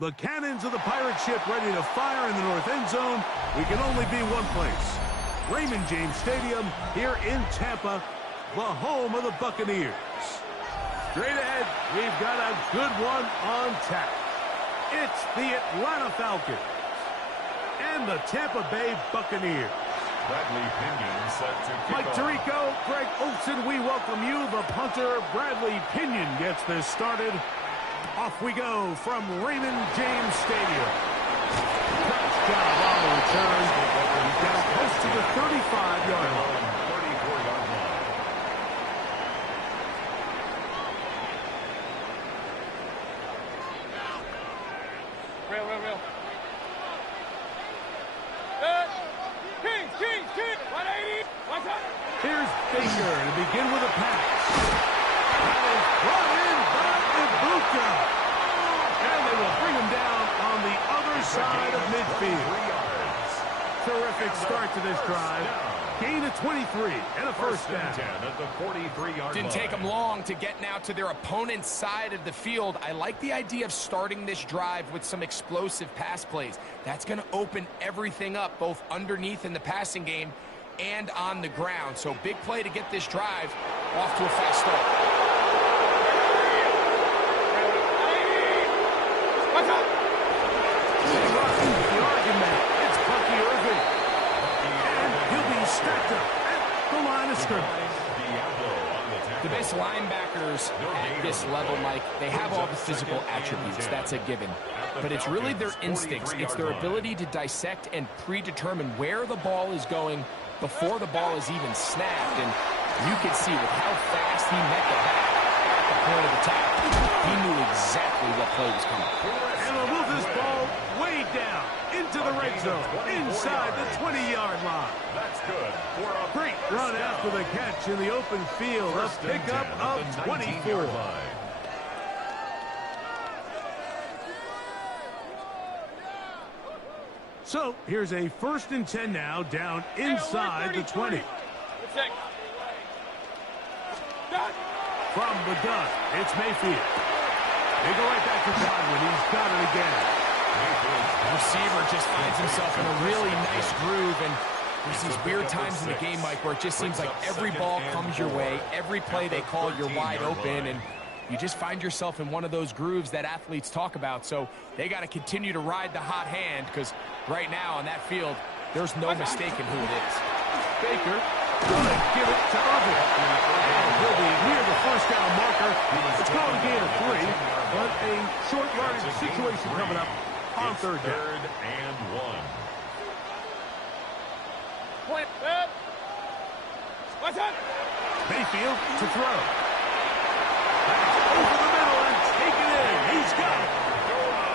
The cannons of the pirate ship ready to fire in the north end zone. We can only be one place. Raymond James Stadium here in Tampa, the home of the Buccaneers. Straight ahead, we've got a good one on tap. It's the Atlanta Falcons and the Tampa Bay Buccaneers. Bradley Pinion set to kick Mike off. Tirico, Greg Olson, we welcome you. The punter, Bradley Pinion, gets this started. Off we go from Raymond James Stadium. Nice job on the return. He's down close to the 35-yard line. 34-yard line. Real. Kings, 180. Watch out. Here's Baker to begin with a pass. That is brought in by Ibuka. And they will bring him down on the other side of midfield. 3 yards. Terrific start to this drive. Gain of 23 and a first down. 10 at the 43-yard Didn't line. take them long to get now to their opponent's side of the field. I like the idea of starting this drive with some explosive pass plays. That's going to open everything up, both underneath in the passing game and on the ground. So big play to get this drive off to a fast start. Watch out. The argument. It's Bucky Irving. And he'll be stacked up at the line of scrimmage. The best linebackers at this level, Mike, they have all the physical attributes. That's a given. But it's really their instincts. It's their ability to dissect and predetermine where the ball is going before the ball is even snapped. And you can see with how fast he met the back at the point of attack, he knew exactly what play was coming. And he'll move this ball way down into the red zone, inside the 20-yard line. That's good. For a Great run after the catch in the open field. A pickup of 24. So here's a 1st and 10 now, down inside the 20. From the gun, it's Mayfield. They go right back to Godwin. He's got it again. The receiver just finds himself in a really nice groove, and there's these weird times in the game, Mike, where it just seems like every ball comes your way, every play they call, you're wide open, and you just find yourself in one of those grooves that athletes talk about. So they got to continue to ride the hot hand, because right now on that field, there's no mistaking who it is. Baker gonna give it to Irving. And he'll be near the first down marker. It's called a gain of 3, but a short yardage situation coming up on third down. 3rd and 1. Point. Watch out. Mayfield to throw. Back over the middle and take it in. He's got it.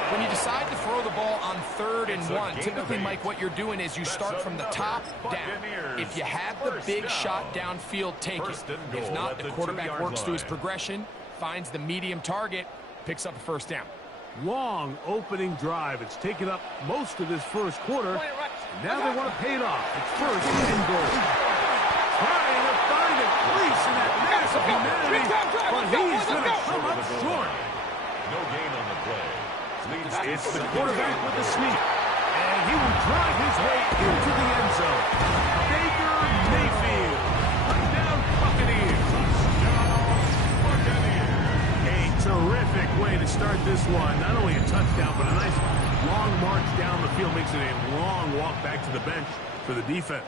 When you decide to throw the ball on 3rd and 1, typically, Mike, what you're doing is you start from the top down. If you have the big shot downfield, take it. If not, the quarterback works to his progression, finds the medium target, picks up the first down. Long opening drive. It's taken up most of this first quarter. Now they want to pay it off. It's 1st and goal. Trying to find a crease in that massive humanity, but he's going to come up short. No gain on the play. It's the quarterback with the sneak, and he will drive his way into the end zone. Baker Mayfield, touchdown Buccaneers. A terrific way to start this one. Not only a touchdown, but a nice long march down the field. Makes it a long walk back to the bench for the defense.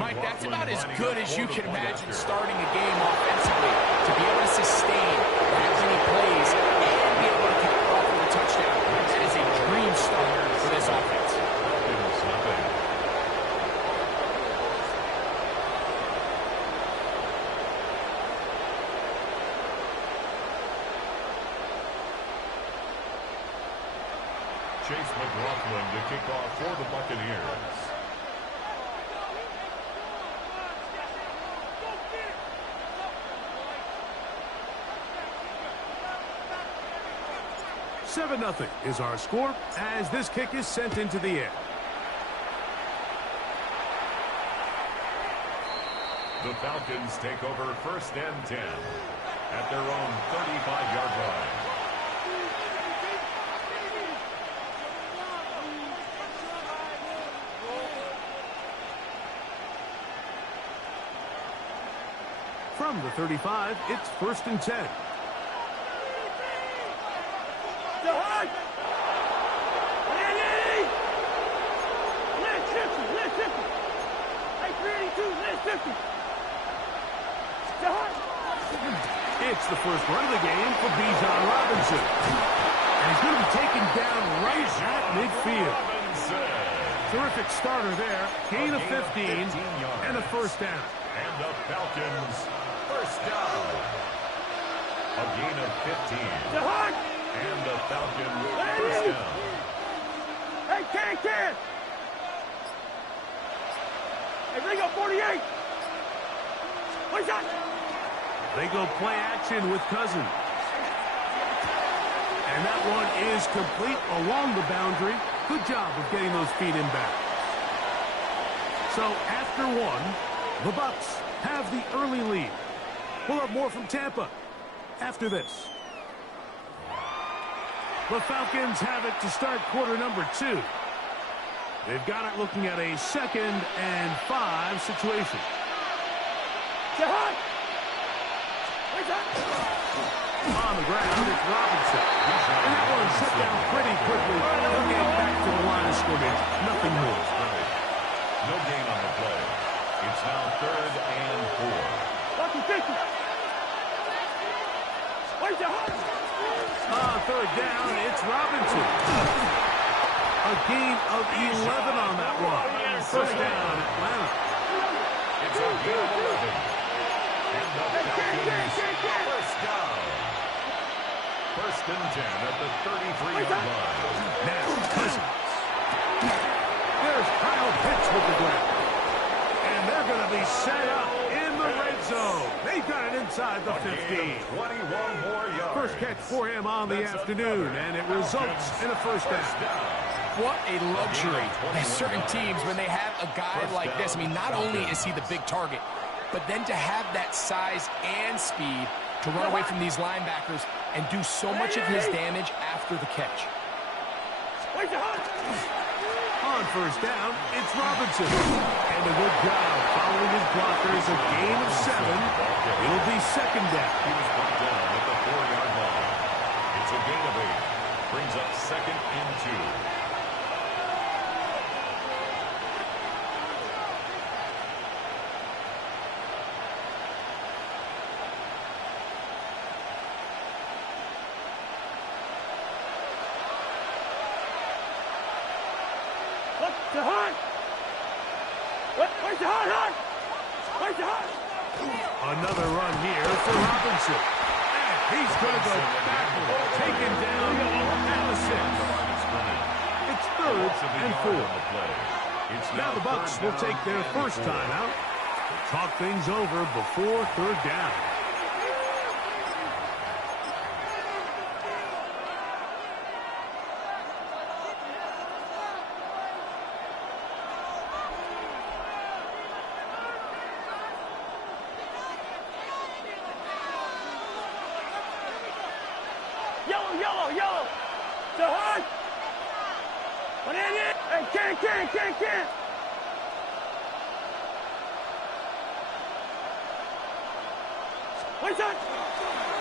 Mike, that's about as good as you can imagine starting a game offensively. To be able to sustain that many plays and be able to cap it off with a touchdown. That is a dream start for this offense. Chase McLaughlin to kick off for the Buccaneers. Seven 0 is our score as this kick is sent into the air. The Falcons take over 1st and 10 at their own 35-yard line. From the 35, it's 1st and 10. It's the first run of the game for Bijan Robinson. And he's going to be taken down right at midfield. Terrific starter there. Gain of 15 and a first down. And the Falcons, first down. A gain of 15. And the Falcons, first down. Hey, can. Hey, bring up 48. What's that? They go play action with Cousins. And that one is complete along the boundary. Good job of getting those feet in back. So after one, the Bucs have the early lead. We'll have more from Tampa after this. The Falcons have it to start quarter number 2. They've got it looking at a 2nd and 5 situation. On the ground, it's Robinson. And that one set down pretty quickly. He'll get back to the line of scrimmage. Nothing more. No gain on the play. It's now 3rd and 4. On 3rd down, it's Robinson. A gain of 11 on that one. First down, Atlanta. It's a gain of 11. And the Falcons, first down. 1st and 10 at the 33-yard line. Now, Cousins. There's Kyle Pitts with the grab. And they're going to be set up in the red zone. They've got it inside the 15. 21 more yards. First catch for him on the afternoon, and it results in a first down. What a luxury. There's certain teams, when they have a guy like this, I mean, not only is he the big target, but then to have that size and speed to run away from these linebackers and do so much of his damage after the catch. On first down, it's Robinson. And a good job following his blockers, a gain of 7. It'll be 2nd down. He was brought down at the 4-yard line. It's a gain of 8. Brings up 2nd and 2. Another run here for Robinson. And he's going to go backward, taken down at the 6. It's 3rd and 4. Now the Bucs will take their first time out to talk things over before 3rd down. Yellow. To Hunt. Put it in. Hey, can. What's that?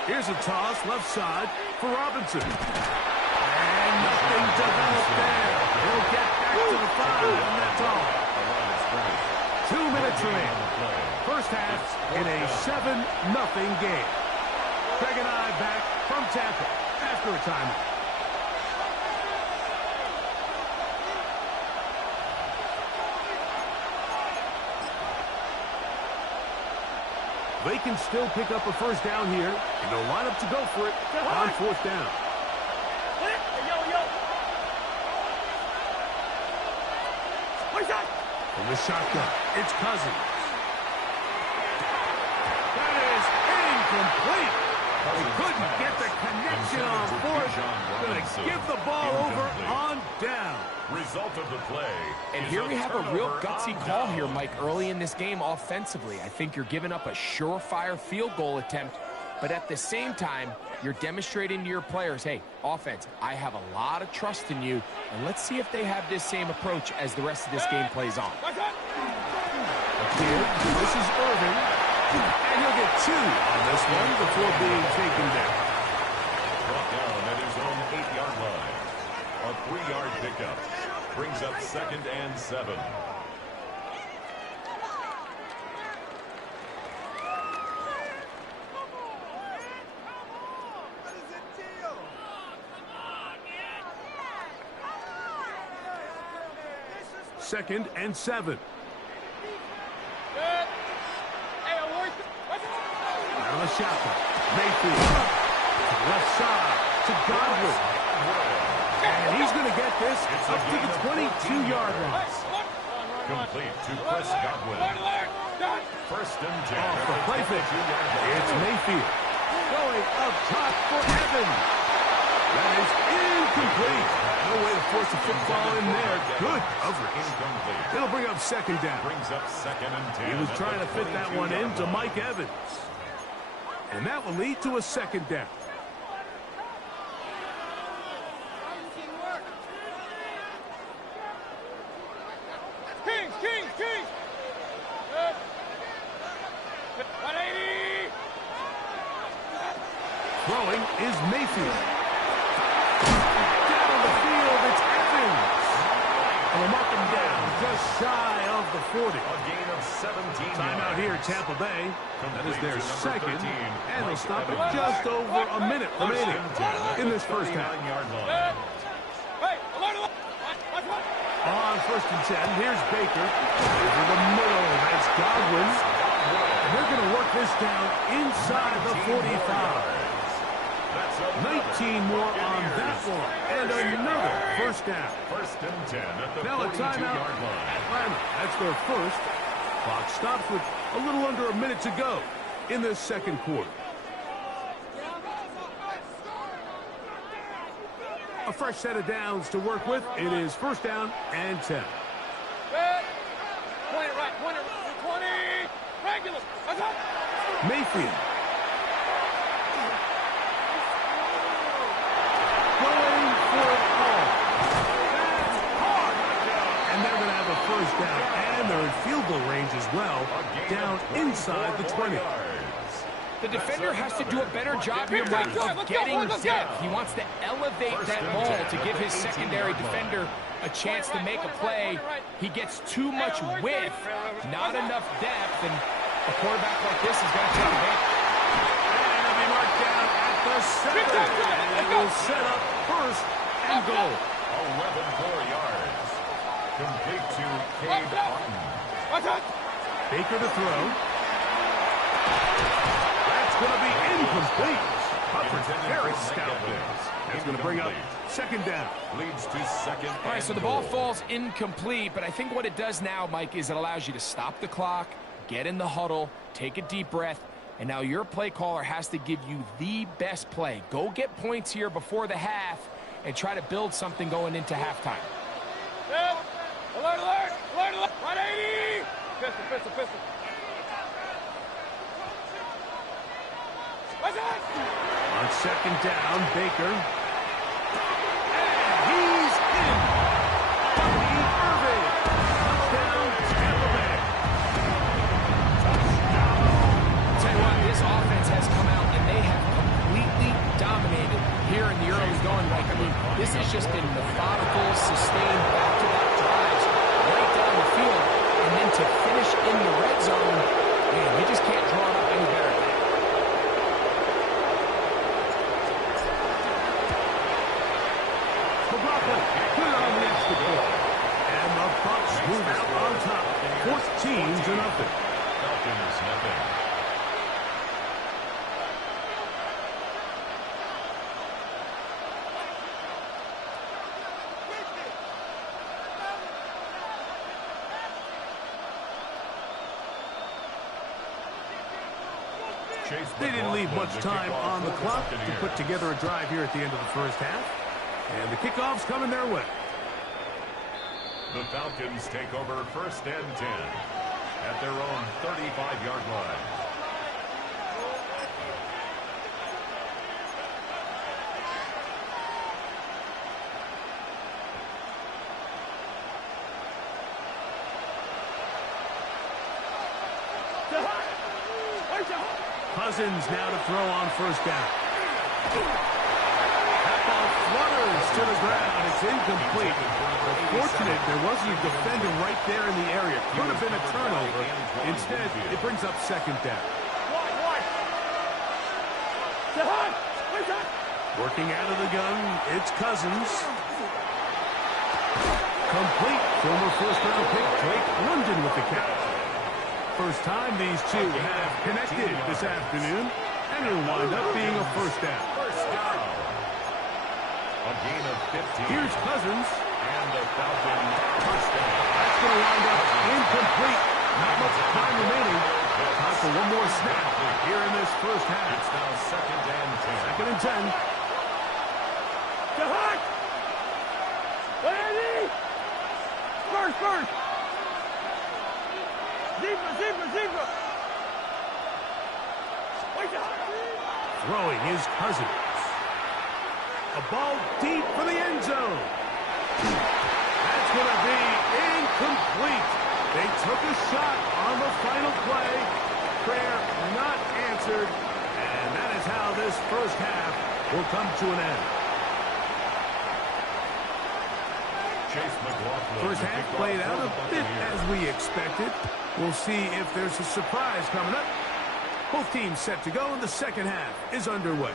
Here's a toss left side for Robinson. And nothing developed there. He'll get back to the 5, and that's all. 2 minutes remaining. First half in a 7-0 game. Craig and I back from Tampa after a timeout. They can still pick up a first down here, and they'll line up to go for it on 4th down. From the shotgun, it's Cousins. That is incomplete. He couldn't get the connection on 4th. Going to give the ball over on down. Result of the play. And here we have a real gutsy call here, Mike, early in this game offensively. I think you're giving up a surefire field goal attempt, but at the same time, you're demonstrating to your players, hey, offense, I have a lot of trust in you, and let's see if they have this same approach as the rest of this game plays on. Here, this is Irvin. And he'll get 2 on this one before being taken down. Brought down at his own 8-yard line. A 3-yard pickup brings up 2nd and 7. Second and 7. Out of the shotgun. Mayfield. To the left side. To Godwin. And he's going to get this up to the 22-yard line. Complete to Chris Godwin. 1st and 10. Off the play fake. It's Mayfield. Going up top for Evans. That is incomplete. No way to force a football in there. Good coverage. Incomplete. It'll bring up 2nd down. Brings up 2nd and 10. He was trying to fit that one into Mike Evans. And that will lead to a 2nd down. Kings! 180! Throwing is Mayfield. Down the field, it's Evans. And we'll mark him down just shy of the 40. A gain of 17. Timeout here, Tampa Bay. That is their Complete to number 2nd, 13, and they'll Mike stop at Evans. just over a minute remaining in this first half. 39-yard line. Hey, alert! On 1st and 10, here's Baker. Over the middle, that's Godwin. And they're going to work this down inside the 45. 19 more on that one. And another 1st down. 1st and 10 at the Now a timeout. 42-yard line. Atlanta, that's their first. Clock stops with a little under a minute to go in this 2nd quarter. A fresh set of downs to work with. It is 1st down and 10. Point it right, 20. Regular. Mayfield. Going for it all. That's hard. And they're going to have a 1st down. And they're in field goal range as well. Down inside the 20. The defender has to do a better job here, Mike, of getting depth. He wants to elevate that ball to give his secondary defender a chance to make a play. He gets too much width, not enough depth, and a quarterback like this is going to take advantage. And it'll be marked down at the 7. And it will set up 1st and goal. 11 more yards. Complete to Cade Otton. Baker to throw. That's going to be incomplete. Hubbard's very stout there. That's going to bring up 2nd down. Leads to 2nd. All right, so the ball falls incomplete, but I think what it does now, Mike, is it allows you to stop the clock, get in the huddle, take a deep breath, and now your play caller has to give you the best play. Go get points here before the half and try to build something going into halftime. Alert! 180! Pistol. On 2nd down, Baker. And he's in. Buddy Irving. Touchdown, Tampa Bay. Tell you what, this offense has come out and they have completely dominated here in the early going. Like, I mean, this has just been methodical, sustained, back-to-back drives right down the field. And then to finish in the red zone, man, you just can't draw it up any better than that. Put it on the extra point. And the Bucs move out on top. 14-0. Falcons nothing. They didn't leave much time on the clock to put together a drive here at the end of the first half. And the kickoff's coming their way. The Falcons take over 1st and 10 at their own 35-yard line. Cousins now to throw on first down. That ball flutters to the ground. It's incomplete. Fortunate there wasn't a defender right there in the area. Could have been a turnover. Instead, it brings up second down. Working out of the gun, it's Cousins. Complete. Former first-round pick Drake London with the catch. First time these two have connected this afternoon, and it'll wind up being a first down. First down. A gain of 15. Here's Cousins. And the Falcon first down. That's going to wind up incomplete. Not much time remaining. Time for one more snap here in this first half. It's now second and 10. Second and 10. First. Zebra. Throwing is Cousins. A ball deep for the end zone. That's going to be incomplete. They took a shot on the final play. Prayer not answered. And that is how this first half will come to an end. First half played out a bit as we expected. We'll see if there's a surprise coming up. Both teams set to go, and the second half is underway.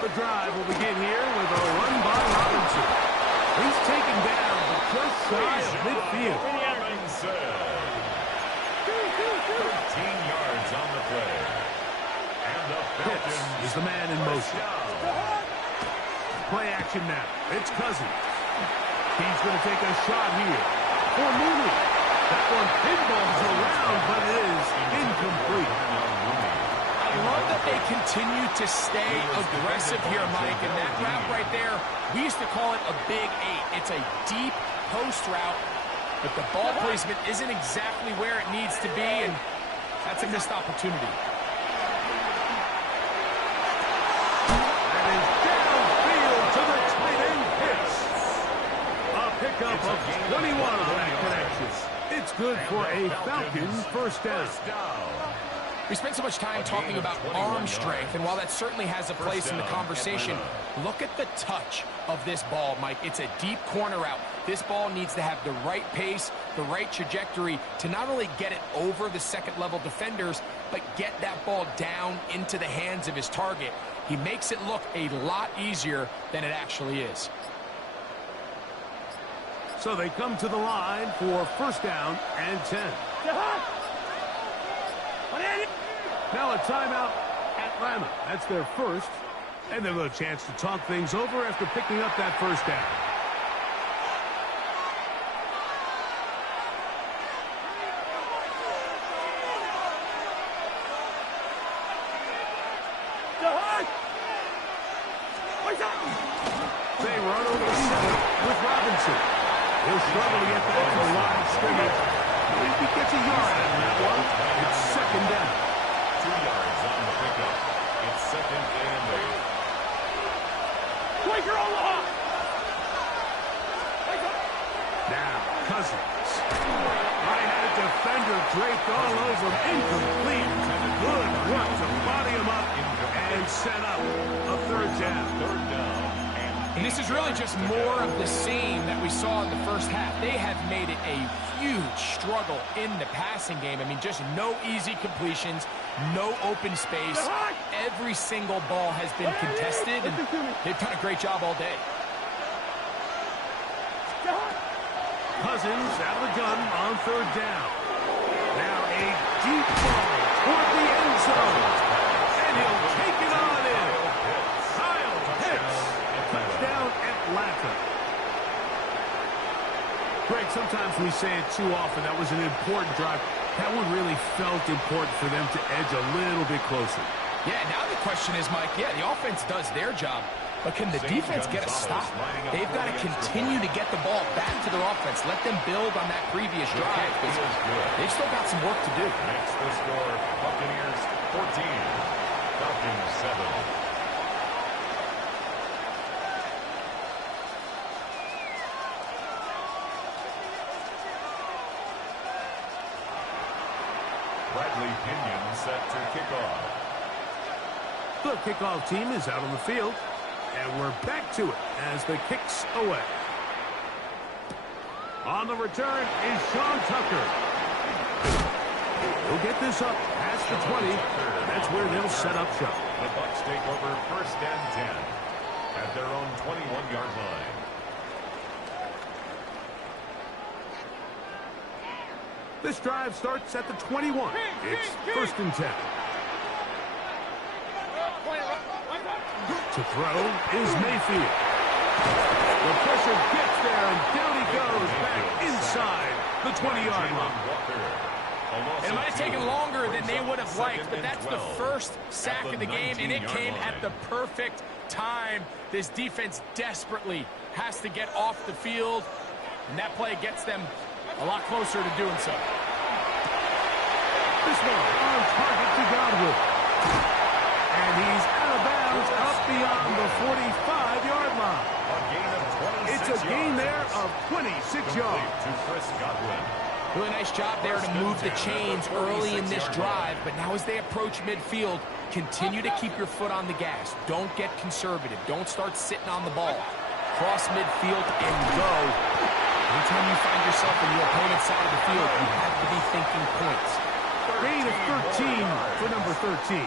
The drive will begin here with a run by Robinson. He's taken down, but just shy of midfield. Robinson. 13 yards on the play. And the Falcons is the man in motion. Play action now. It's Cousins. He's going to take a shot here for Mooney. That one pinballs around, but it is incomplete. I love that they continue to stay aggressive here, Mike. And that route right there, we used to call it a big 8. It's a deep post route, but the ball placement isn't exactly where it needs to be, and that's a missed opportunity. That is downfield to the tight end pitch. A pickup of 21 on that connection. It's good for a Falcons first down. We spent so much time talking about arm strength, and while that certainly has a place in the conversation, look at the touch of this ball, Mike. It's a deep corner route. This ball needs to have the right pace, the right trajectory to not only get it over the second-level defenders, but get that ball down into the hands of his target. He makes it look a lot easier than it actually is. So they come to the line for first down and 10. Now a timeout, Atlanta. That's their first. And they'll have a chance to talk things over after picking up that first down. They run over the center with Robinson. He'll struggle to get back to the line of scrimmage. If he gets a yard out of that one, it's second down. 2 yards on the pickup. It's second and 8. Now, Cousins. I had a defender draped all over him. Incomplete. Good work to body him up and set up a third down. Third down. And this is really just more of the same that we saw in the first half. They have made it a huge struggle in the passing game. I mean, just no easy completions, no open space. Every single ball has been contested, and they've done a great job all day. Cousins out of the gun on third down. Now a deep ball toward the end zone. And he'll take it on in. Kyle Pitts. Touchdown Atlanta. Greg, sometimes we say it too often. That was an important drive. That one really felt important for them to edge a little bit closer. Yeah, now the question is, Mike, the offense does their job. But can the defense get a stop? They've got to continue to get the ball back to their offense. Let them build on that previous drive. They've still got some work to do. Next the score, Buccaneers 14, Falcons 7. Bradley Pinion set to kick off. The kickoff team is out on the field, and we're back to it as the kick's away. On the return is Sean Tucker. He'll get this up past the 20, and that's where they'll set up shop. The Bucs take over 1st and 10 at their own 21-yard line. This drive starts at the 21. It's 1st and 10. To throw is Mayfield. The pressure gets there, and down he goes back inside the 20-yard line. It might have taken longer than they would have liked, but that's the first sack of the game, and it came at the perfect time. This defense desperately has to get off the field, and that play gets them a lot closer to doing so. This one on target to Godwin. And he's out of bounds up beyond the 45-yard line. It's a gain there of 26 yards. To Chris Godwin. Really nice job there to move the chains early in this drive, but now as they approach midfield, continue to keep your foot on the gas. Don't get conservative. Don't start sitting on the ball. Cross midfield and go. Anytime you find yourself on your opponent's side of the field, you have to be thinking points. Gain of 13 for number 13.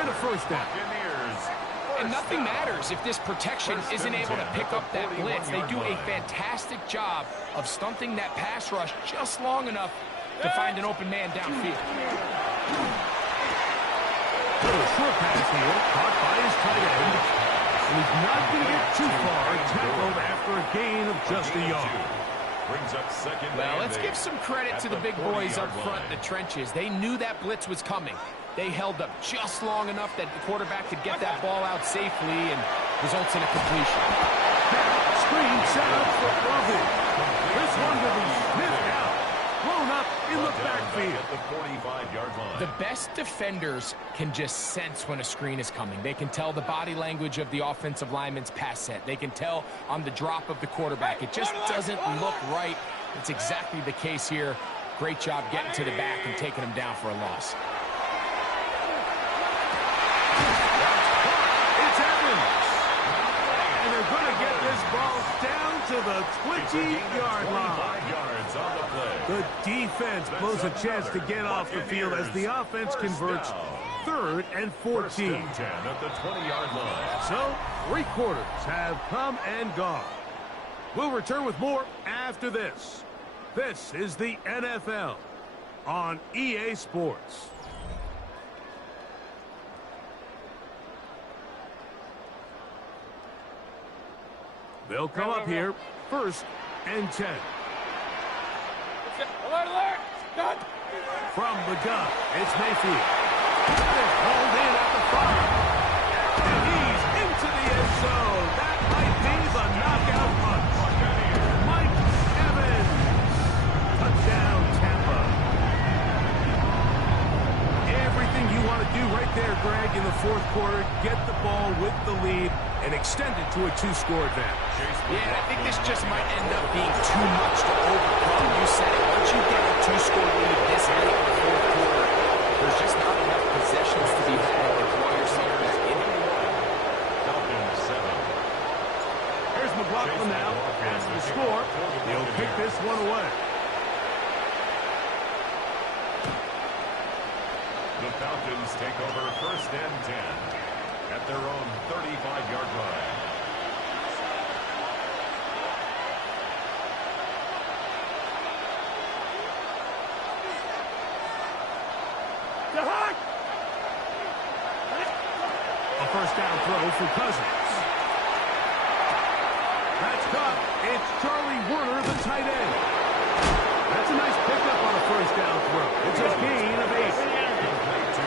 And a first down. And nothing matters if this protection isn't able to pick up that blitz. They do a fantastic job of stunting that pass rush just long enough to find an open man downfield. Little short pass here, caught by his tight end. He's not going to get too far, tackled after a gain of just a yard. Brings up second. Well, let's give some credit to the big boys up front in the trenches. They knew that blitz was coming. They held up just long enough that the quarterback could get that ball out safely and results in a completion. Screen set up for Irving. This one will be sniffed out. Blown up in the backfield. At the 45-yard line. The best defenders can just sense when a screen is coming. They can tell the body language of the offensive lineman's pass set. They can tell on the drop of the quarterback. It just doesn't look right. It's exactly the case here. Great job getting to the back and taking him down for a loss. It's Evans. And they're going to get this ball down to the 20-yard line. Yards on the play. The defense blows a chance to get off the field as the offense converts 3rd and 14. 1st and 10 at the 20-yard line. So, 3 quarters have come and gone. We'll return with more after this. This is the NFL on EA Sports. They'll come up here 1st and 10. Alert! Gun! From the gun, it's Mayfield. It's hauled in at the 5. And he's into the end zone. That might be the knockout punch. Mike Evans. Touchdown, Tampa. Everything you want to do right there, Greg, in the 4th quarter. Get the ball with the lead and extend it to a 2-score advantage. Yeah, I think this just might end up being too much to overcome. You said it. Once you get a 2-score lead this late in the 4th quarter, there's just not enough possessions to be had to draw yourself back in. Falcons 7. Here's McLaughlin now. Has the score. He'll pick this one away. The Falcons take over 1st and 10 at their own 35-yard line. A first down throw for Cousins. That's caught. It's Charlie Werner, the tight end. That's a nice pickup on a first down throw. It's a gain of 8.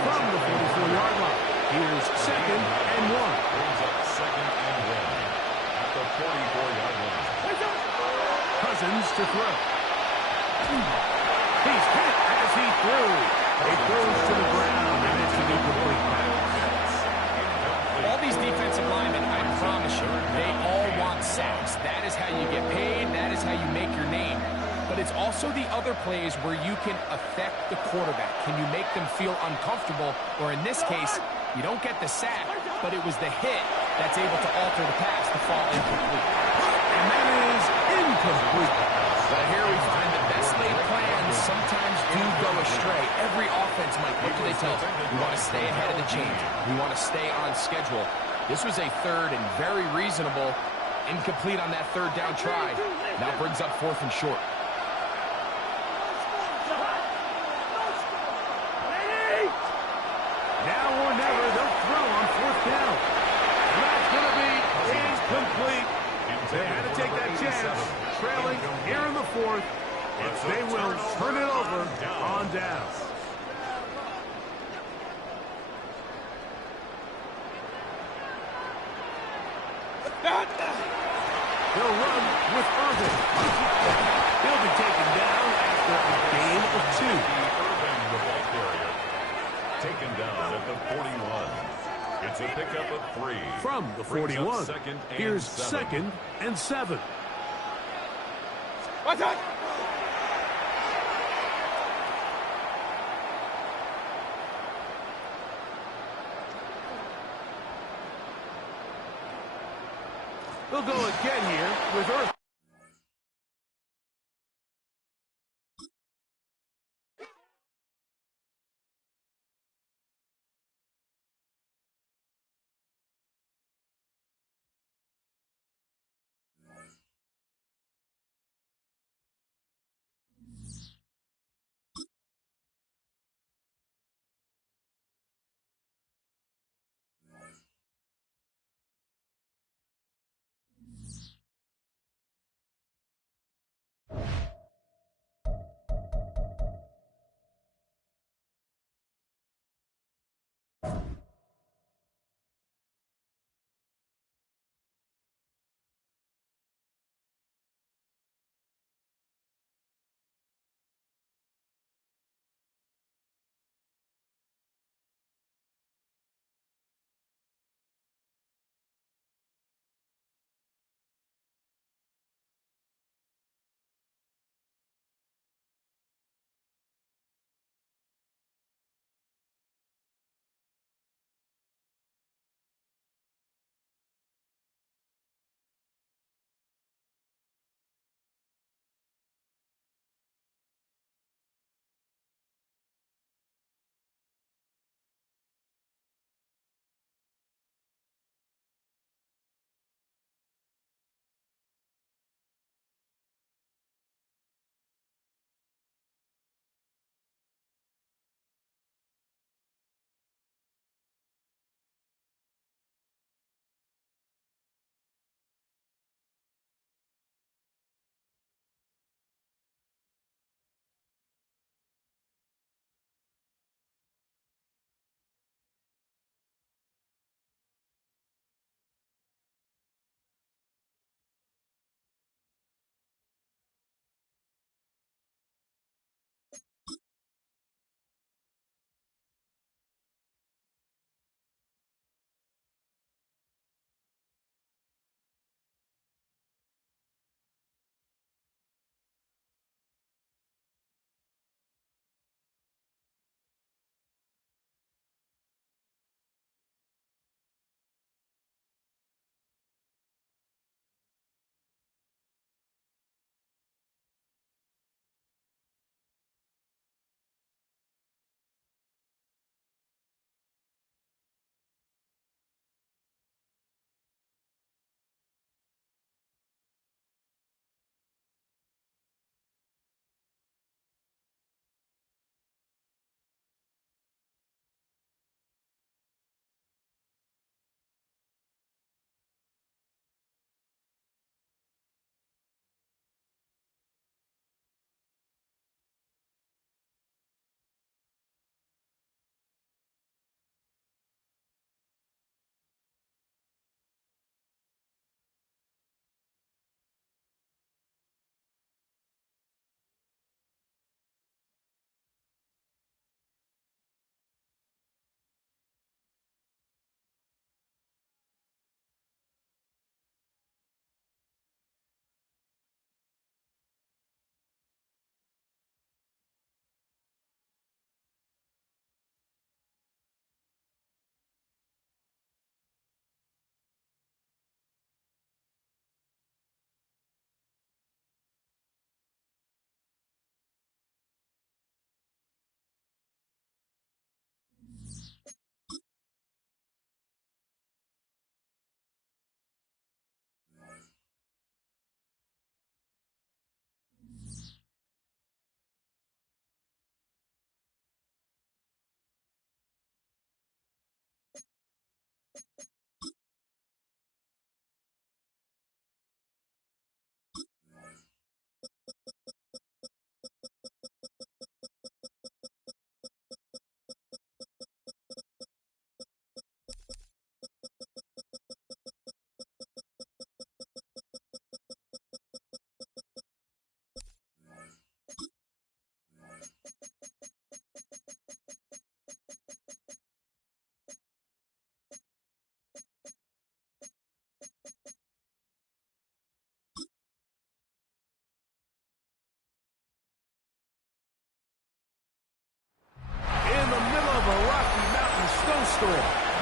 From the 44-yard line. Here's 2nd and 1. Brings up 2nd and 1. goes to the ground, and it's an incomplete pass. All these defensive linemen, I promise you, they all want sacks. That is how you get paid. That is how you make your name. But it's also the other plays where you can affect the quarterback. Can you make them feel uncomfortable? Or in this case, you don't get the sack, but it was the hit that's able to alter the pass to fall incomplete. And that is incomplete. But here we find the best laid plans sometimes do go astray. Every offense, Mike, what do they tell us? We want to stay ahead of the change. We want to stay on schedule. This was a third and very reasonable. Incomplete on that third down try. Now brings up 4th and short. Now or never, they'll throw on 4th down. And that's going to be incomplete. They had to take that chance, trailing here in the 4th. They will turn it over on down. They'll run with Irvin. He'll be taken down after a gain of 2. Irvin, the ball carrier, taken down at the 41. It's a pickup of 3. From the 41, here's 2nd and 7. What's that? They'll go again here with Irvin.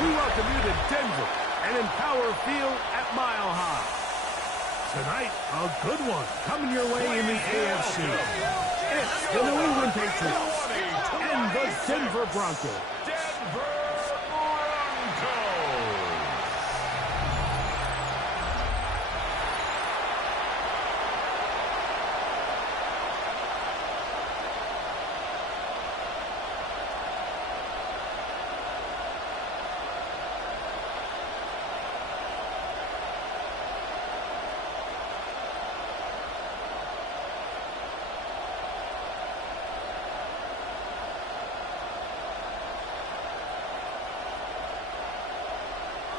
we welcome you to Denver and Empower Field at Mile High. Tonight, a good one coming your way in the AFC. It's the New England Patriots and the Denver Broncos. Denver Broncos.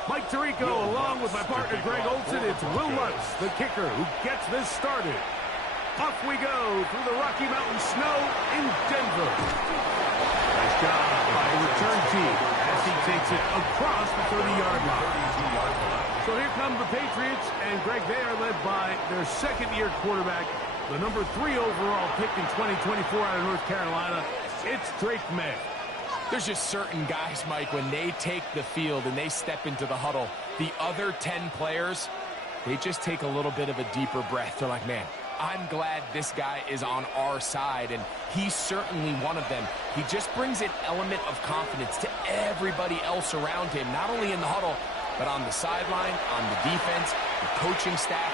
Mike Tirico, along with my partner Greg Olson, it's Will Lutz, the kicker, who gets this started. Off we go through the Rocky Mountain snow in Denver. Nice job by the return team as he takes it across the 30-yard line. So here come the Patriots, and Greg, they are led by their second-year quarterback, the number 3 overall pick in 2024 out of North Carolina. It's Drake May. There's just certain guys, Mike, when they take the field and they step into the huddle, the other 10 players, they just take a little bit of a deeper breath. They're like, man, I'm glad this guy is on our side, and he's certainly one of them. He just brings an element of confidence to everybody else around him, not only in the huddle, but on the sideline, on the defense, the coaching staff.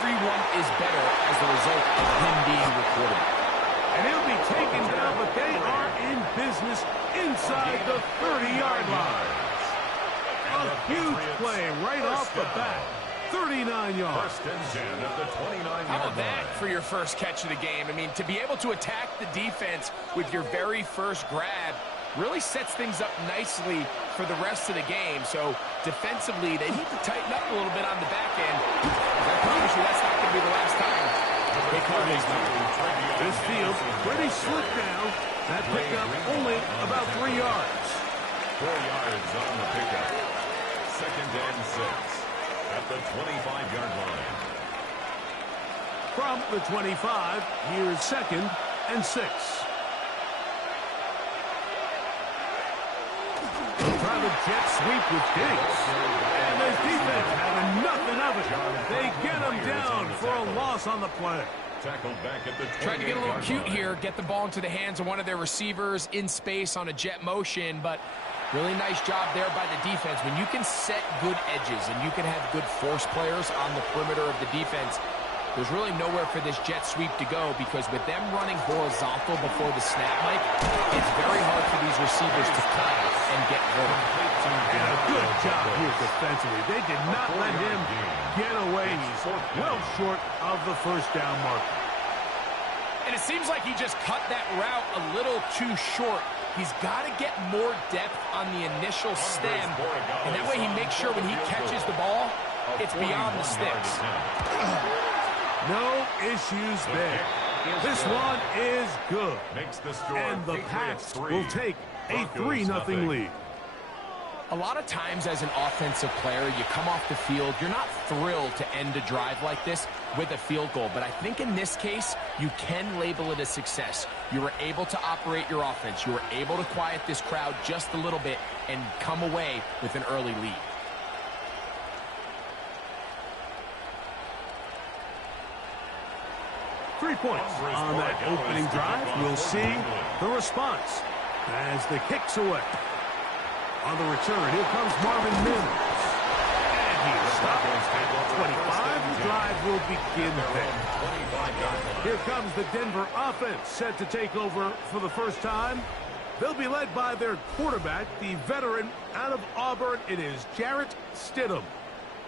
Everyone is better as a result of him being the quarterback. And he'll be taken down, but they are in business inside the 30-yard line. A huge play right off the bat. 39 yards. First and 10 at the 29-yard line. How about that for your first catch of the game? I mean, to be able to attack the defense with your very first grab really sets things up nicely for the rest of the game. So defensively, they need to tighten up a little bit on the back end. I promise you that's not going to be the last time they call this number. This field, pretty slick now. That pickup only about 3 yards. 4 yards on the pickup. Second and 6 at the 25-yard line. From the 25, here's second and 6. They'll try the jet sweep with Diggs. And this defense having nothing of it. They get him down for a loss on the play. Tackled back at the 28-yard line. Tried to get a little cute here, get the ball into the hands of one of their receivers in space on a jet motion, but really nice job there by the defense. When you can set good edges and you can have good force players on the perimeter of the defense, there's really nowhere for this jet sweep to go, because with them running horizontal before the snap, Mike, it's very hard for these receivers to cut and get vertical. And a good job here defensively. They did not let him get away. He's well short of the first down marker. And it seems like he just cut that route a little too short. He's got to get more depth on the initial stem, and that way he makes sure when he catches the ball, it's beyond the sticks. No issues there. This one is good. Makes the score. And the Pats will take a 3-0 lead. A lot of times as an offensive player, you come off the field, you're not thrilled to end a drive like this with a field goal. But I think in this case, you can label it a success. You were able to operate your offense. You were able to quiet this crowd just a little bit and come away with an early lead. Three points on that opening drive. We'll see the response as the kick's away. On the return, here comes Marvin Mims. And he stopped at 25. The drive will begin there. Here comes the Denver offense, set to take over for the first time. They'll be led by their quarterback, the veteran out of Auburn. It is Jarrett Stidham.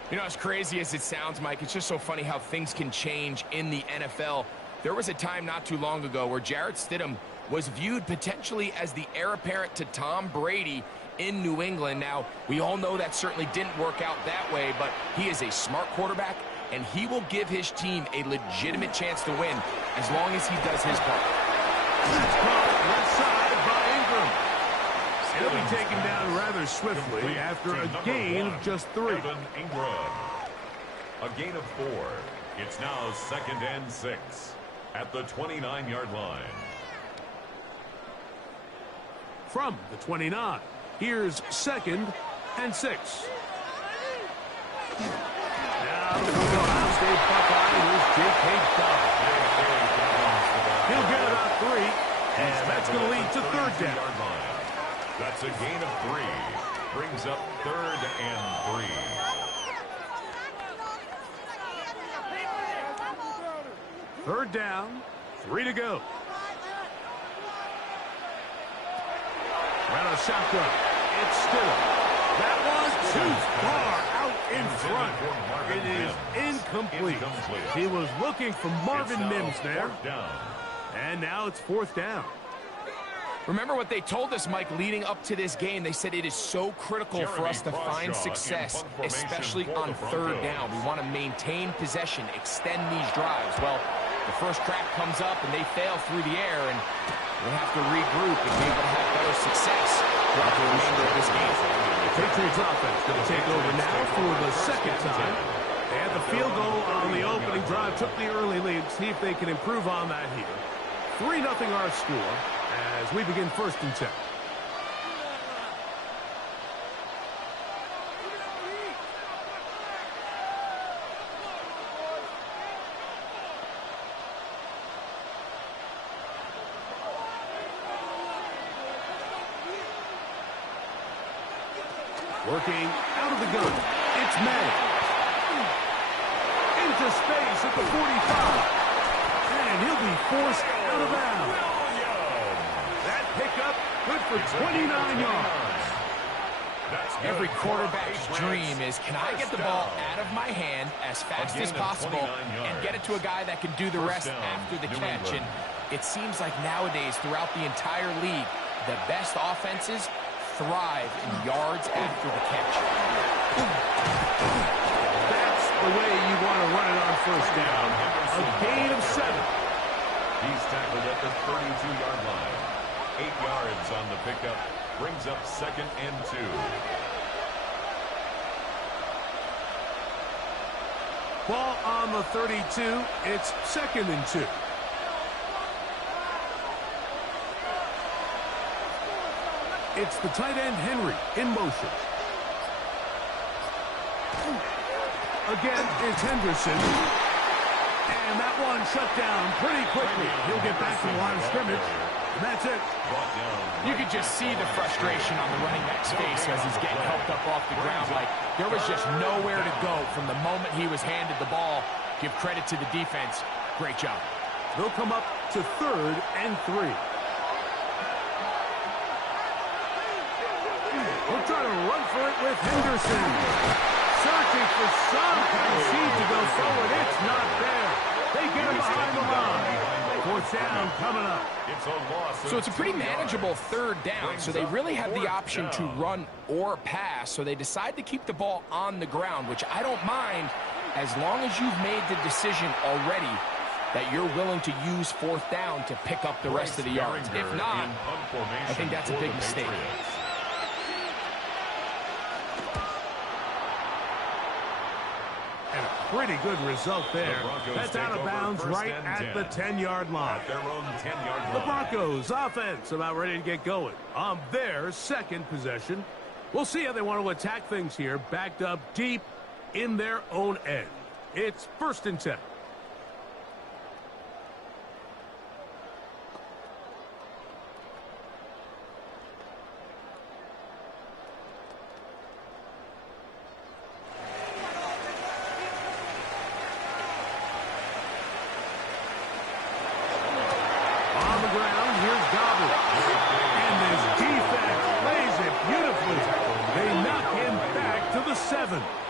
You know, as crazy as it sounds, Mike, it's just so funny how things can change in the NFL. There was a time not too long ago where Jarrett Stidham was viewed potentially as the heir apparent to Tom Brady in New England. Now, we all know that certainly didn't work out that way, but he is a smart quarterback, and he will give his team a legitimate chance to win as long as he does his part. That's caught left side by Ingram. He'll be taken down rather swiftly after a gain of just 3. Evan Ingram. A gain of 4. It's now second and 6 at the 29-yard line. From the 29, here's second and 6. Now the Ohio State Buckeye is J.K. Dobbins. He'll get about 3, and that's going to lead to third down. That's a gain of 3. Brings up 3rd and 3. Third down, 3 to go. Ran a shotgun. It's still. That was too far out in front. It is incomplete. He was looking for Marvin Mims there. And now it's 4th down. Remember what they told us, Mike, leading up to this game. They said it is so critical for us to find success, especially on 3rd down. We want to maintain possession, extend these drives. Well, the first crack comes up, and they fail through the air, and we'll have to regroup and be able to have better success throughout the remainder of this game. The Patriots offense going to take over now for the 2nd time. They had the field goal on the opening drive, took the early lead. See if they can improve on that here. 3-0 our score as we begin 1st and 10. Working out of the gun. It's May. Into space at the 45. And he'll be forced out of bounds. That pickup good for 29 yards. Every quarterback's dream is, can I get the ball out of my hand as fast as possible and get it to a guy that can do the rest after the catch? And it seems like nowadays throughout the entire league, the best offenses thrive in yards after the catch. That's the way you want to run it on 1st down. A gain of 7. He's tackled at the 32-yard line. 8 yards on the pickup. Brings up 2nd and 2. Ball on the 32. It's 2nd and 2. It's the tight end, Henry, in motion. Again, it's Henderson. And that one shut down pretty quickly. He'll get back to the line of scrimmage. And that's it. You could just see the frustration on the running back's face as he's getting helped up off the ground. Like, there was just nowhere to go from the moment he was handed the ball. Give credit to the defense. Great job. They'll come up to 3rd and 3. We'll try to run for it with Henderson. Searching for some kind of seed to go forward. It's not there. They get him behind the line. 4th down coming up. So it's a pretty manageable 3rd down. So they really have the option to run or pass. So they decide to keep the ball on the ground, which I don't mind as long as you've made the decision already that you're willing to use 4th down to pick up the rest of the yards. If not, I think that's a big mistake. And a pretty good result there. That's out of bounds right at the 10-yard line. The Broncos offense about ready to get going on their 2nd possession. We'll see how they want to attack things here, backed up deep in their own end. It's 1st and 10.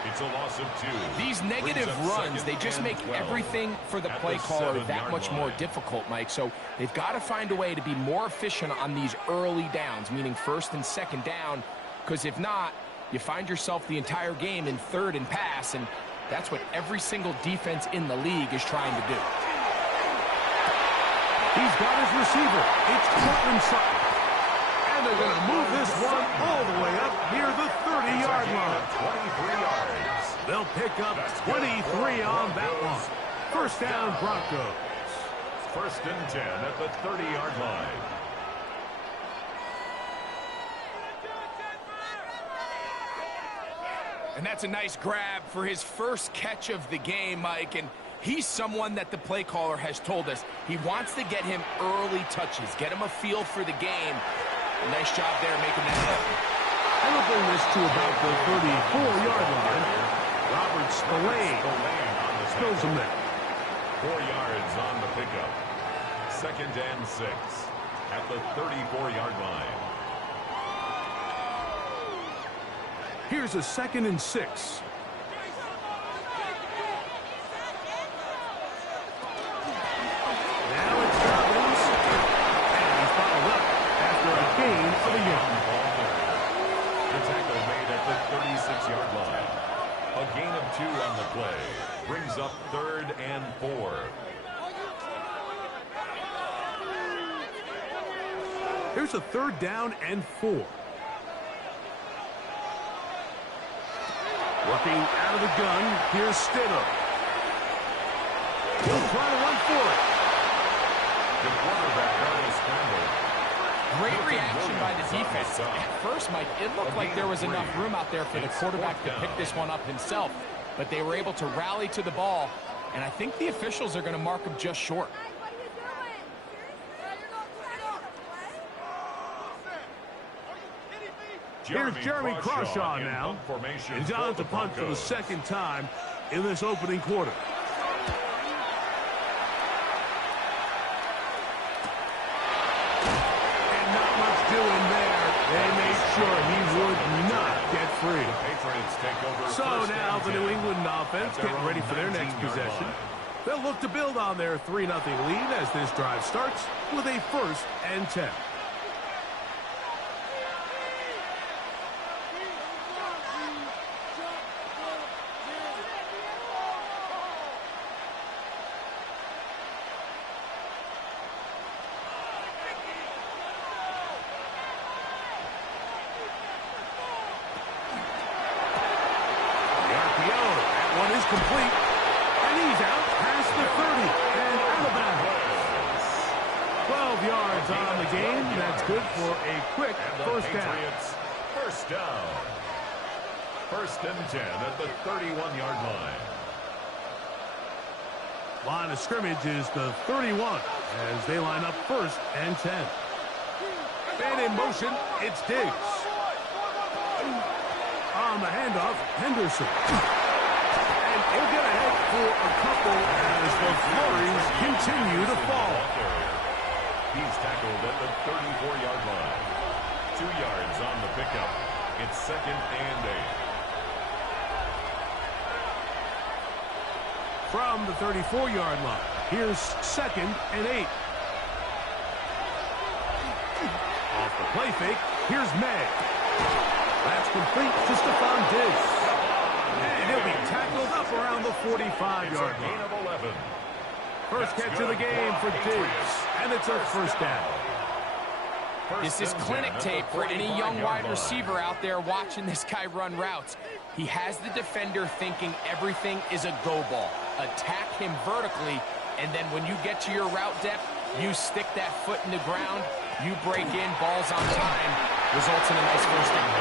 It's a loss of 2. These negative runs, they just make everything for the play caller that much more difficult, Mike. So they've got to find a way to be more efficient on these early downs, meaning 1st and 2nd down, because if not, you find yourself the entire game in 3rd and pass, and that's what every single defense in the league is trying to do. He's got his receiver. It's Cortland Sutton. And they're going to move this one all the way up near the 30-yard line. 23 yards. They'll pick up 23 on that one. 1st down, Broncos. 1st and 10 at the 30-yard line. And that's a nice grab for his first catch of the game, Mike. And he's someone that the play caller has told us he wants to get him early touches, get him a feel for the game. Nice job there making that happen. And we'll bring this to about the 34-yard line. Robert Spillane spills him there. 4 yards on the pickup. 2nd and 6 at the 34-yard line. Here's a 2nd and 6. Now it's Dobbins. And he's followed up after a gain of a yard. The tackle made at the 36-yard line. A gain of 2 on the play. Brings up 3rd and 4. Here's a 3rd down and 4. Working out of the gun, here's Stidham. He'll try to run for it. The quarterback got a scramble. Great reaction by the defense. At first, Mike, it looked like there was enough room out there for the quarterback to pick this one up himself. But they were able to rally to the ball, and I think the officials are going to mark him just short. Here's Jeremy Crawshaw now. He's on to punt for the 2nd time in this opening quarter. And not much doing there. They made sure he would not get free. So now the New England offense getting ready for their next possession. They'll look to build on their 3-0 lead as this drive starts with a 1st and 10. Complete, and he's out past the 30, and Alabama. 12 yards on the game. That's good for a quick 1st down. 1st down. 1st and 10 at the 31-yard line. Line of scrimmage is the 31 as they line up 1st and 10. And in motion, it's Diggs. On the handoff, Henderson. He'll get ahead for a couple as the flurries continue to fall. He's tackled at the 34-yard line. 2 yards on the pickup. It's 2nd and 8. From the 34-yard line, here's 2nd and 8. Off the play fake, here's May. That's complete to Stephon Diggs. And he'll be tackled up around the 45-yard line. First catch of the game for Diggs, and it's a 1st down. This is clinic tape for any young wide receiver out there watching this guy run routes. He has the defender thinking everything is a go ball. Attack him vertically, and then when you get to your route depth, you stick that foot in the ground, you break in, balls on time, results in a nice 1st down.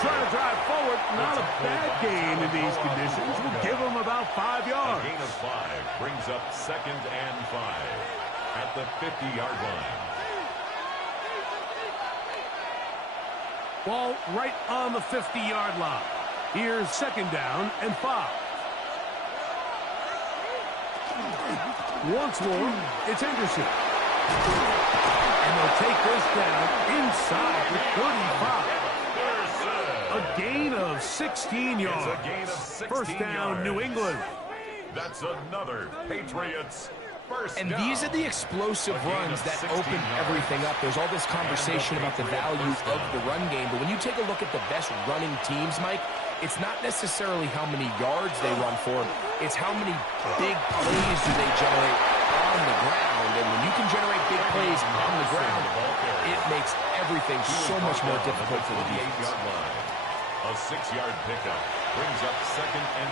Trying to drive forward, not a bad gain in these conditions. We'll give him about 5 yards. A gain of 5 brings up 2nd and 5 at the 50-yard line. Ball right on the 50-yard line. Here's 2nd down and 5. Once more, it's Henderson. And they'll take this down inside the 35. A gain of 16 yards. It's a gain of 16 1st down, yards. New England. That's another Patriots 1st And down. these are the explosive runs that open everything up. There's all this conversation about the value of the run game, but when you take a look at the best running teams, Mike, it's not necessarily how many yards they run for, it's how many big plays do they generate on the ground. And when you can generate big plays on the ground, it makes everything so much more difficult for the defense. A 6-yard pickup brings up 2nd and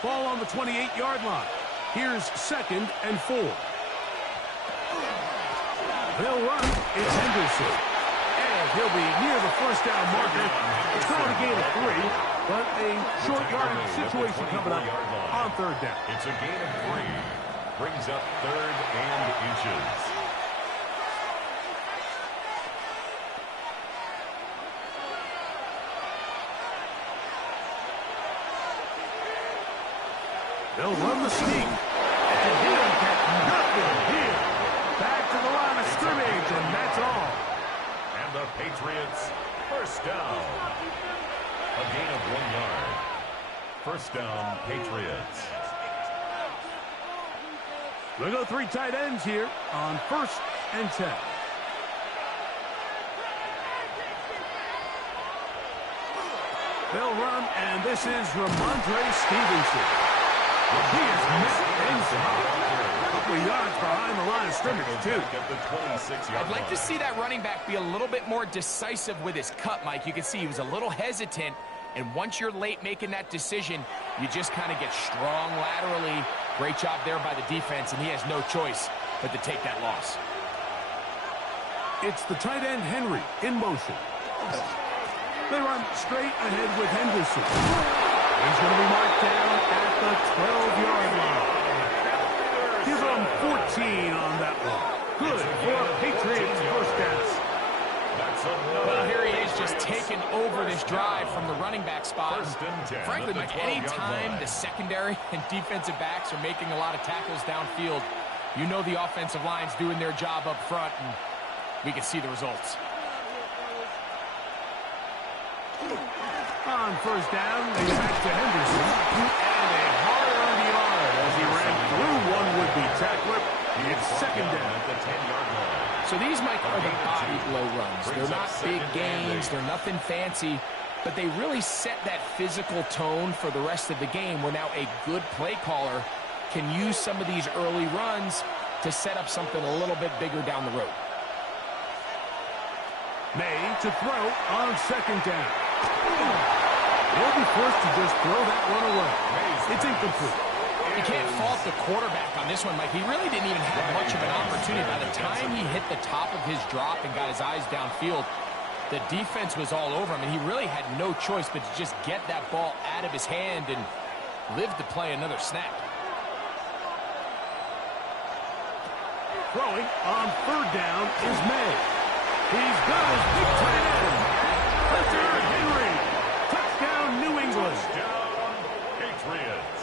4. Ball on the 28-yard line. Here's 2nd and 4. They'll run. It's Henderson. as he'll be near the first down marker. It's going to gain of 3, but a short yardage situation coming up on third down. It's a gain of 3. Brings up 3rd and inches. They'll run the sneak. And he'll get nothing here. Back to the line of scrimmage, and that's all. And the Patriots, first down. A gain of 1 yard. First down, Patriots. We'll go 3 tight ends here on 1st and 10. They'll run, and this is Ramondre Stevenson. He is missing inside. A couple of yards behind the line of scrimmage, too. I'd like to see that running back be a little bit more decisive with his cut, Mike. You can see he was a little hesitant, and once you're late making that decision, you just kind of get strong laterally. Great job there by the defense, and he has no choice but to take that loss. It's the tight end, Henry, in motion. They run straight ahead with Henderson. He's going to be marked down at the 12-yard line. Give him 14 on that one. Good for a Patriots first down. Well, here he is just taking over this drive from the running back spot. Frankly, Mike, any time the secondary and defensive backs are making a lot of tackles downfield, you know the offensive line's doing their job up front, and we can see the results. On first down, they back to Henderson. And a hard-earned yard as he ran through one would-be tackler. It's second down at the 10-yard line. So these, Mike, are the body blow runs. They're not big gains. They're nothing fancy. But they really set that physical tone for the rest of the game where now a good play caller can use some of these early runs to set up something a little bit bigger down the road. May to throw on second down. He'll be forced to just throw that one away. It's incomplete. You can't fault the quarterback on this one, Mike. He really didn't even have much of an opportunity. By the time he hit the top of his drop and got his eyes downfield, the defense was all over him, and he really had no choice but to just get that ball out of his hand and live to play another snap. Throwing on third down is May. He's got his big tight end. Hunter Henry. Touchdown, New England. Touchdown, Patriots.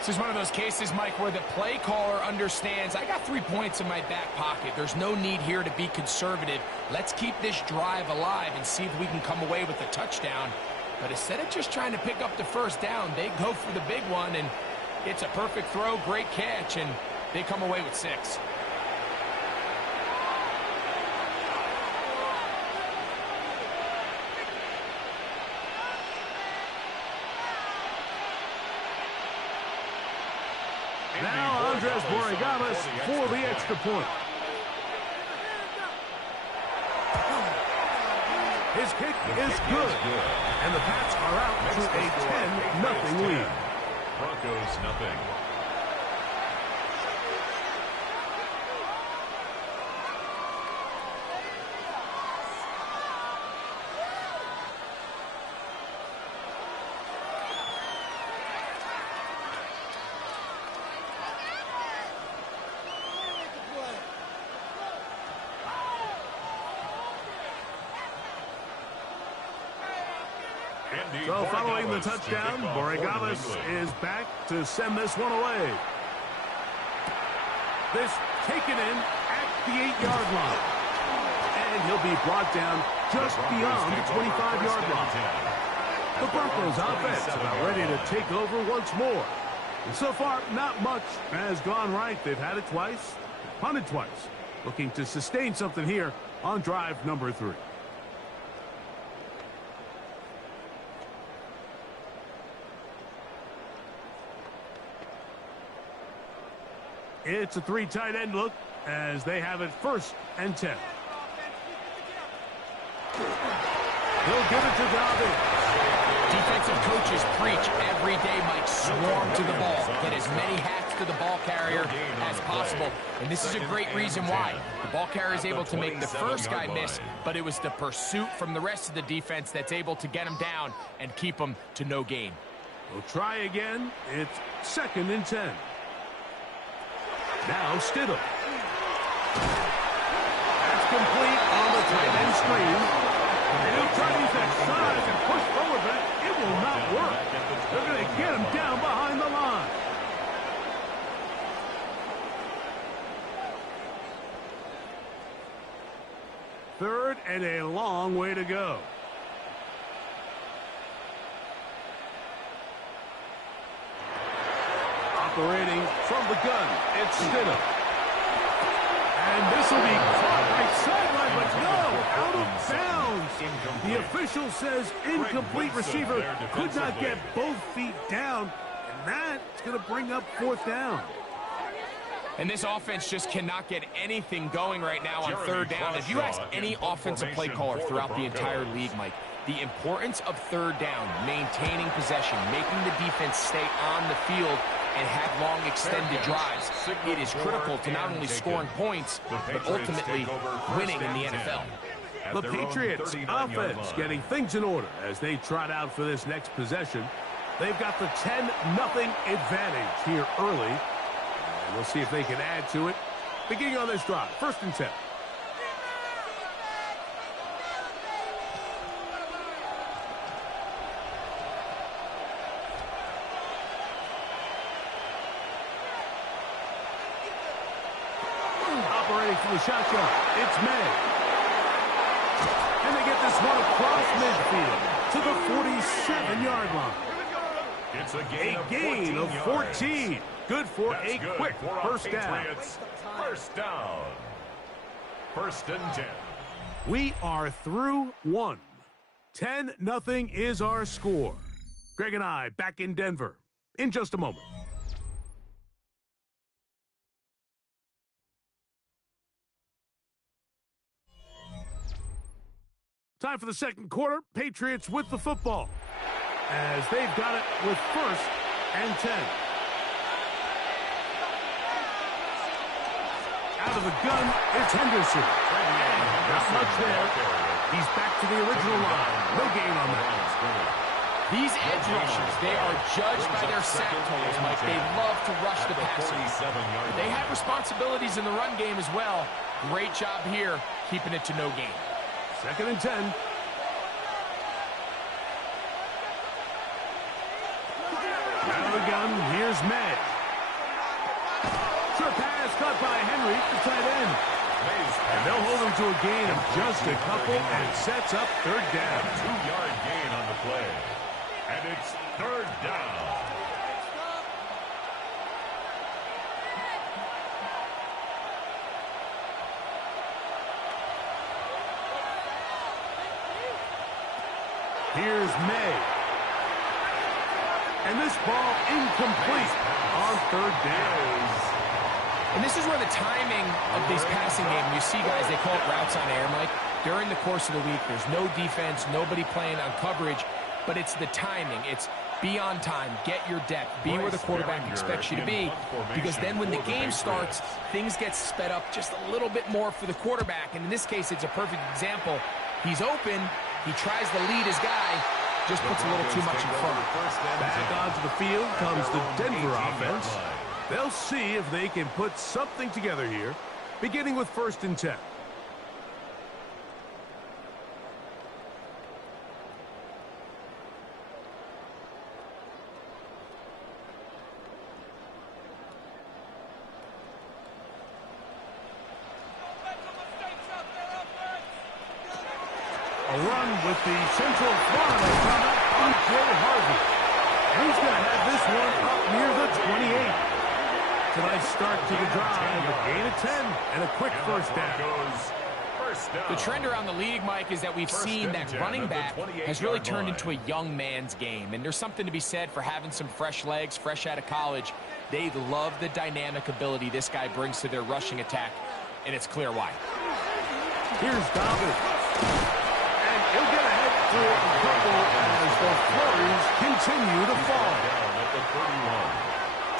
This is one of those cases, Mike, where the play caller understands, I got 3 points in my back pocket. There's no need here to be conservative. Let's keep this drive alive and see if we can come away with a touchdown. But instead of just trying to pick up the first down, they go for the big one, and it's a perfect throw, great catch, and they come away with 6. Now Andres Borregamas for the extra point. His kick is good. And the Pats are out to a 10-0 lead. Broncos nothing. So following the touchdown, Borregamas is back to send this one away. This taken in at the 8-yard line. And he'll be brought down just beyond the 25-yard line. The Broncos offense about ready to take over once more. And so far, not much has gone right. They've had it twice, punted twice. Looking to sustain something here on drive number 3. It's a 3 tight end look as they have it 1st and 10. He'll give it to Dobbins. defensive coaches preach every day, Mike. Swarm to the ball. Get as many hats to the ball carrier as possible. And this is a great reason why. The ball carrier is able to make the first guy miss, but it was the pursuit from the rest of the defense that's able to get him down and keep him to no gain. We'll try again. It's 2nd and 10. Now Stidham. That's complete on the tight end screen. He'll try to use that size and push forward, but it will not work. They're going to get him down behind the line. Third and a long way to go. Operating from the gun, it's Stidham. And this will be caught right sideline, but no, out of bounds. The official says incomplete. Receiver could not get both feet down, and that's going to bring up 4th down. And this offense just cannot get anything going right now on 3rd down. If you ask any offensive play caller throughout the entire league, Mike, the importance of 3rd down, maintaining possession, making the defense stay on the field, and have long extended drives, it is critical to not only scoring points, but ultimately winning in the NFL. The Patriots offense getting things in order as they trot out for this next possession. They've got the 10-0 advantage here early. And we'll see if they can add to it. Beginning on this drive, 1st and 10. Operating from the shotgun, it's May. And they get this one across midfield to the 47-yard line. It's A gain of 14. Good for a quick first down. First down. 1st and 10. We are through 1. 10-0 is our score. Greg and I back in Denver in just a moment. Time for the 2nd quarter. Patriots with the football as they've got it with 1st and 10. Out of the gun, it's Henderson. Not much there. He's back to the original line. No gain on that. These edge rushers, they are judged by their sack totals, Mike. They love to rush the passer. They have responsibilities in the run game as well. Great job here, keeping it to no gain. 2nd and 10. Out of the gun, here's May. Short pass caught by Henry, the tight end. And they'll hold him to a gain of just a couple and sets up 3rd down. 2-yard gain on the play. And it's 3rd down. Here's May. And this ball incomplete on 3rd down. And this is where the timing of these passing game, you see guys, they call it routes on air, Mike. During the course of the week, there's no defense, nobody playing on coverage, but it's the timing. It's be on time, get your depth, be where the quarterback expects you to be, because then when the game starts, things get sped up just a little bit more for the quarterback. And in this case, it's a perfect example. He's open, he tries to lead his guy, just puts a little too much in front. Back onto the field comes the Denver offense. They'll see if they can put something together here, beginning with 1st and 10. A run with the Central Florida runner, O.J. Harvey. He's going to have this one up near the 28. Tonight's start to the drive, a gain of 10, and a quick first down. The trend around the league, Mike, is that we've seen that running back has really turned into a young man's game. And there's something to be said for having some fresh legs, fresh out of college. They love the dynamic ability this guy brings to their rushing attack, and it's clear why. Here's Dobbins. And He'll get ahead through a couple as the flurries continue to fall. Down at the 31.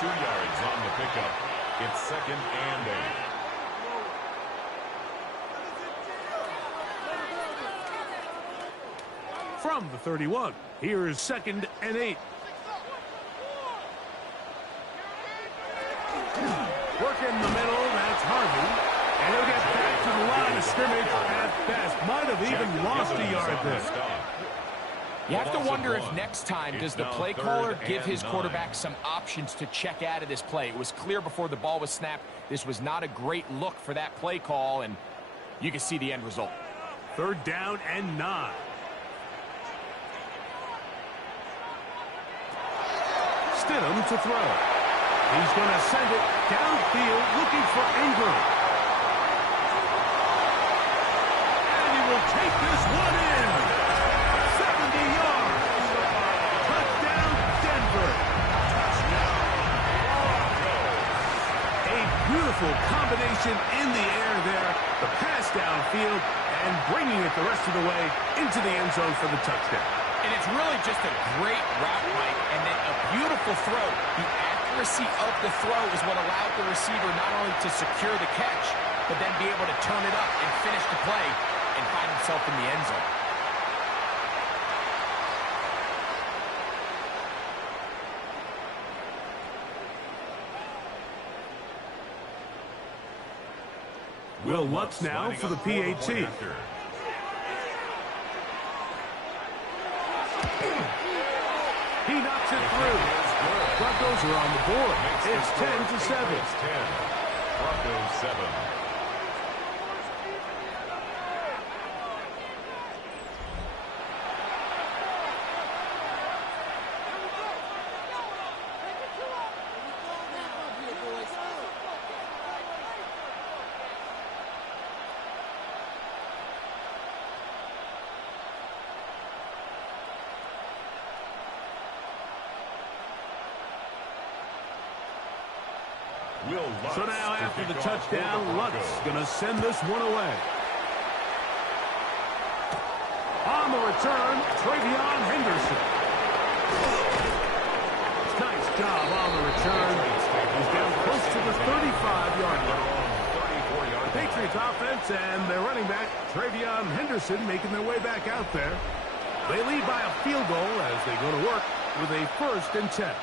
2 yards on the pickup. It's 2nd and 8. From the 31, here is 2nd and 8. Work in the middle, that's Harvey. And he'll get back to the line of scrimmage at best. Might have even lost a yard there. You have to wonder if next time does the play caller give his quarterback some options to check out of this play. It was clear before the ball was snapped. This was not a great look for that play call, and you can see the end result. 3rd down and 9. Stidham to throw. He's going to send it downfield looking for Ingram. And he will take this one in. 70 yards. Touchdown, Denver. A beautiful combination in the air there. The pass downfield and bringing it the rest of the way into the end zone for the touchdown. And it's really just a great route, Mike, and then a beautiful throw. The accuracy of the throw is what allowed the receiver not only to secure the catch, but then be able to turn it up and finish the play and find himself in the end zone. Will Lutz now for the PAT. He knocks it through. Broncos are on the board. It's 10-7. Broncos 7. So now after the touchdown, Lutz going to send this one away. On the return, Travion Henderson. Nice job on the return. He's down close to the 35-yard line. Patriots offense and their running back, Travion Henderson, making their way back out there. They lead by a field goal as they go to work with a 1st and 10.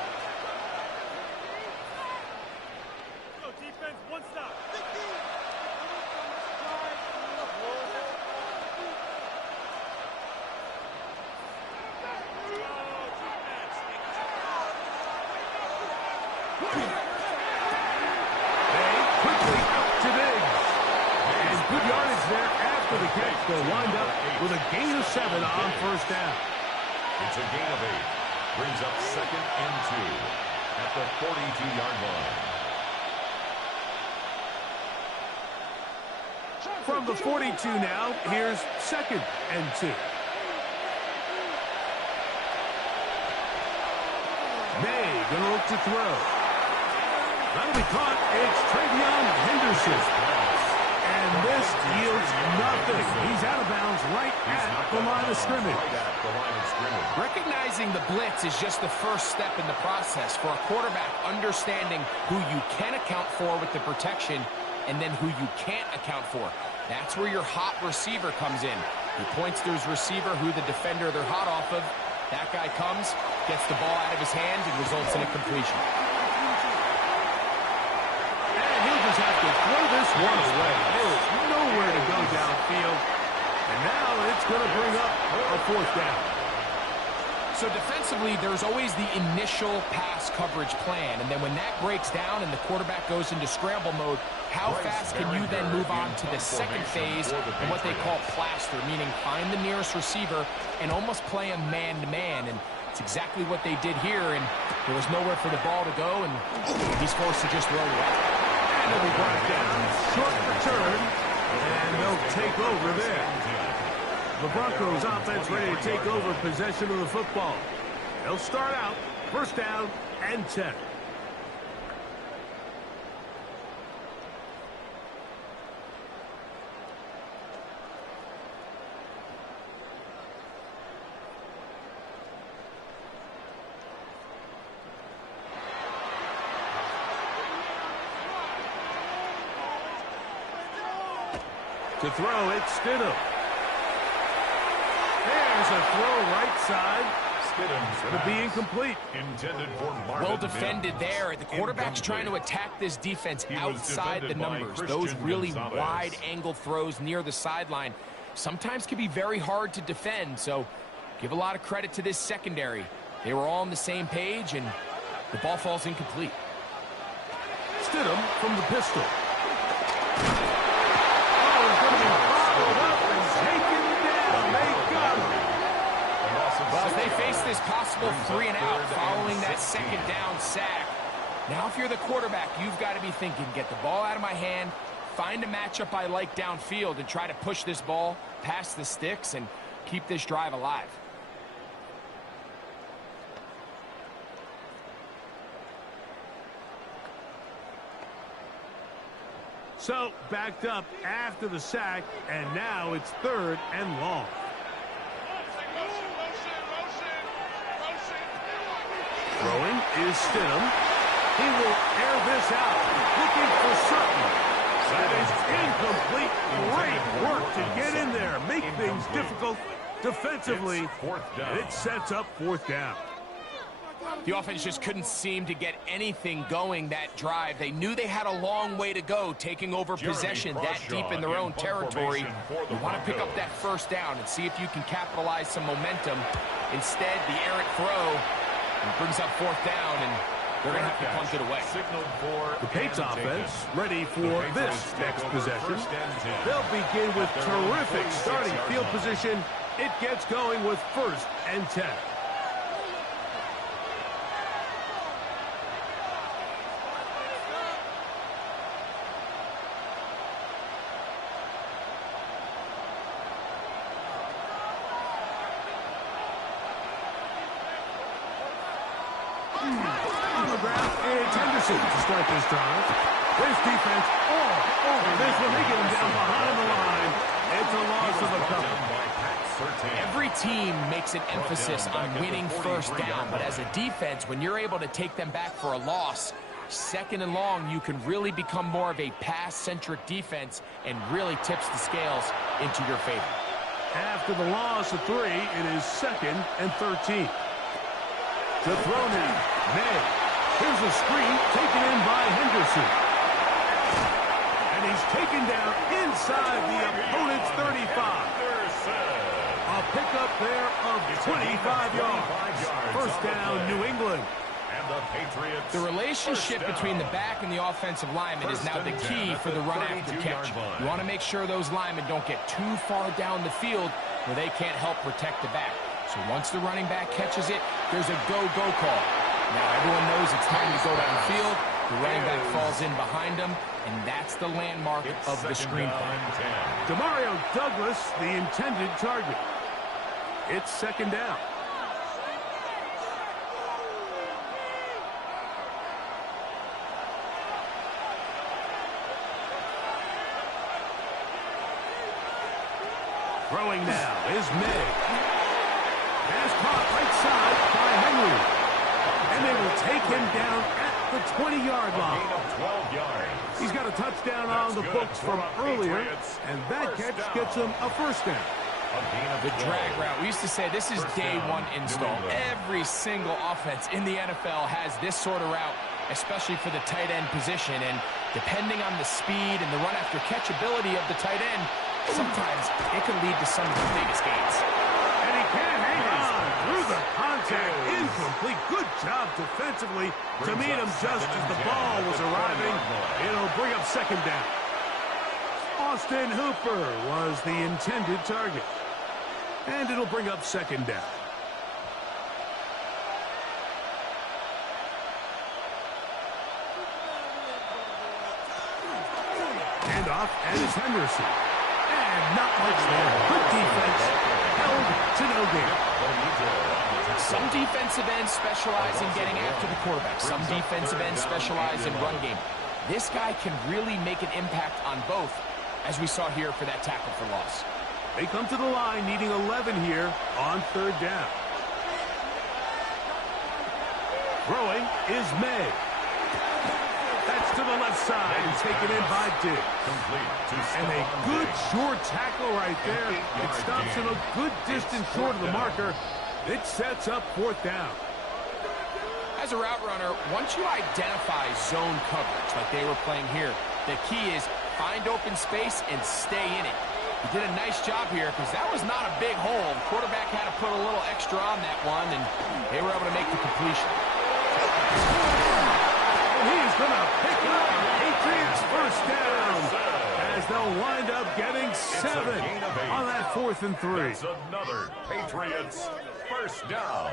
They'll wind up with a gain of 7 on 1st down. It's a gain of 8. Brings up 2nd and 2 at the 42-yard line. From the 42 now, here's 2nd and 2. May going to look to throw. That'll be caught. It's Travion Henderson. And this yields nothing. He's out of bounds right at the line of scrimmage. Recognizing the blitz is just the first step in the process for a quarterback understanding who you can account for with the protection and then who you can't account for. That's where your hot receiver comes in. He points to his receiver who the defender they're hot off of. That guy comes, gets the ball out of his hands, and results in a completion. Have to throw this one away. There's nowhere to go downfield. And now it's going to bring up a 4th down. So defensively, there's always the initial pass coverage plan. And then when that breaks down and the quarterback goes into scramble mode, how fast can you then move on to the second phase and what they call plaster, meaning find the nearest receiver and almost play him man-to-man. And it's exactly what they did here. And there was nowhere for the ball to go, and he's forced to just throw it away. He'll be brought down. Short return, and they'll take over there. The Broncos offense ready to take over possession of the football. They'll start out 1st down and 10. To throw, it's Stidham. There's a throw right side. Stidham's going to be incomplete. Intended for Marvin well defended Mims. there. The quarterback's trying to attack this defense outside the numbers. Those really wide angle throws near the sideline sometimes can be very hard to defend, so give a lot of credit to this secondary. They were all on the same page, and the ball falls incomplete. Stidham from the pistol. Oh, he's going to be followed up and taken down. They got him. Well, as they face this possible 3-and-out following that second down sack, now if you're the quarterback, you've got to be thinking, get the ball out of my hand, find a matchup I like downfield, and try to push this ball past the sticks and keep this drive alive. So, backed up after the sack, and now it's 3rd and long. Throwing is Stidham. He will air this out, looking for Sutton. That is incomplete. Great work to get in there, make things difficult defensively, and it sets up 4th down. The offense just couldn't seem to get anything going that drive. They knew they had a long way to go, taking over possession that deep in their own territory. You want to pick up that 1st down and see if you can capitalize some momentum. Instead, the errant throw brings up 4th down, and they're going to have to punt it away. The Pates offense ready for this next possession. They'll begin with terrific starting field position. It gets going with 1st and 10. On the ground, it's Henderson to start this drive. This defense all over this one. They get him down behind the line. It's a loss of a couple. Every team makes an emphasis on winning 1st down, but as a defense, when you're able to take them back for a loss, 2nd and long, you can really become more of a pass-centric defense and really tips the scales into your favor. After the loss of 3, it is 2nd and 13. To throw now, May. Here's a screen taken in by Henderson. And he's taken down inside the opponent's 35. A pickup there of 25 yards. 1st down, New England. And the Patriots. The relationship between the back and the offensive lineman is now the key for the run after catch. You want to make sure those linemen don't get too far down the field where they can't help protect the back. So once the running back catches it, there's a go-go call. Now everyone knows it's time to go downfield. The running back falls in behind him, and that's the landmark of the screen play. Demario Douglas, the intended target. It's 2nd down. Throwing now is May. Pass caught right side by Henry. And they will take him down at the 20-yard line. He's got a touchdown on the books from earlier, and that catch gets him a 1st down. The drag route. We used to say this is day 1 install. Every single offense in the NFL has this sort of route, especially for the tight end position. And depending on the speed and the run after catch ability of the tight end, sometimes it can lead to some of the biggest gains. And he can't hang on through the contact. Incomplete. Good job defensively to meet him just as the ball was arriving. It'll bring up 2nd down. Austin Hooper was the intended target. And it'll bring up 2nd down. Handoff, and it's Henderson. And not much there. Good defense. Held to no gain. Some defensive ends specialize in getting after the quarterback. Some defensive ends specialize in run game. This guy can really make an impact on both, as we saw here for that tackle for loss. They come to the line needing 11 here on 3rd down. Throwing is May. That's to the left side and taken in by Diggs. And a good short tackle right there. It stops him a good distance short of the marker. It sets up 4th down. As a route runner, once you identify zone coverage like they were playing here, the key is find open space and stay in it. He did a nice job here because that was not a big hole. The quarterback had to put a little extra on that one, and they were able to make the completion. And he's going to pick up the Patriots' 1st down as they'll wind up getting 7 on that 4th and 3. That's another Patriots 1st down.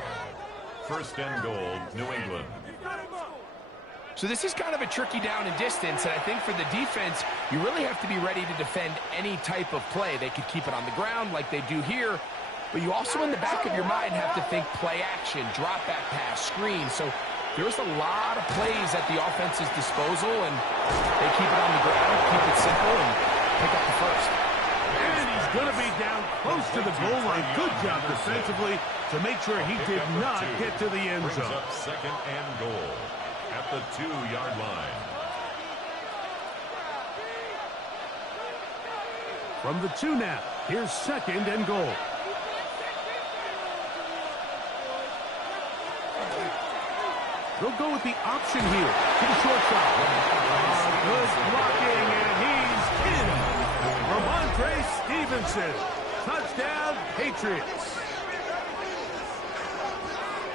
1st and goal, New England. So this is kind of a tricky down and distance, and I think for the defense, you really have to be ready to defend any type of play. They could keep it on the ground like they do here, but you also in the back of your mind have to think play action, drop back pass, screen. So there's a lot of plays at the offense's disposal, and they keep it on the ground, keep it simple, and pick up the 1st. And he's going to be down close to the goal line. Good job defensively to make sure he did not get to the end zone. Brings up 2nd and goal at the 2-yard line. From the 2 now, here's 2nd and goal. They'll go with the option here to the short side. Good blocking, and he's in. Ramondre Stevenson. Touchdown, Patriots.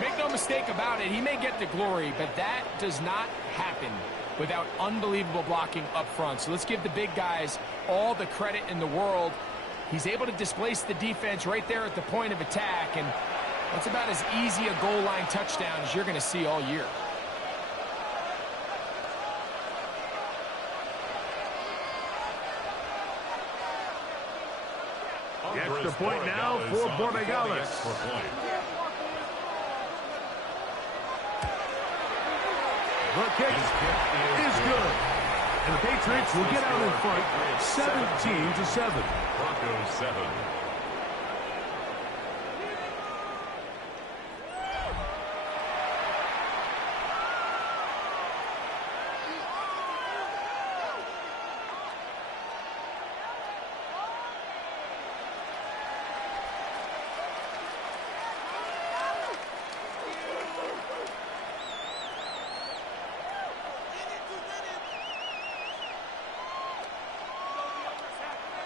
Make no mistake about it, he may get the glory, but that does not happen without unbelievable blocking up front. So let's give the big guys all the credit in the world. He's able to displace the defense right there at the point of attack, and that's about as easy a goal line touchdown as you're going to see all year. The extra point now for Borregales. The kick is good. And the Patriots will get out in front 17-7. Broncos 7.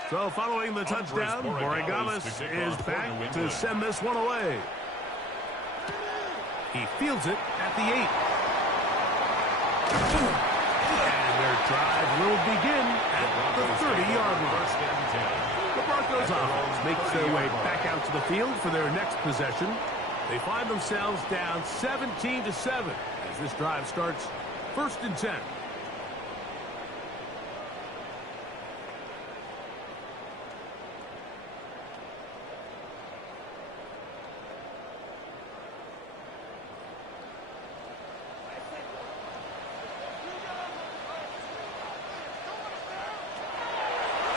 So following the touchdown, Borregales is back to send this one away. He fields it at the 8. And their drive will begin at the 30-yard line. The Broncos offense makes their way back out to the field for their next possession. They find themselves down 17-7 as this drive starts 1st and 10.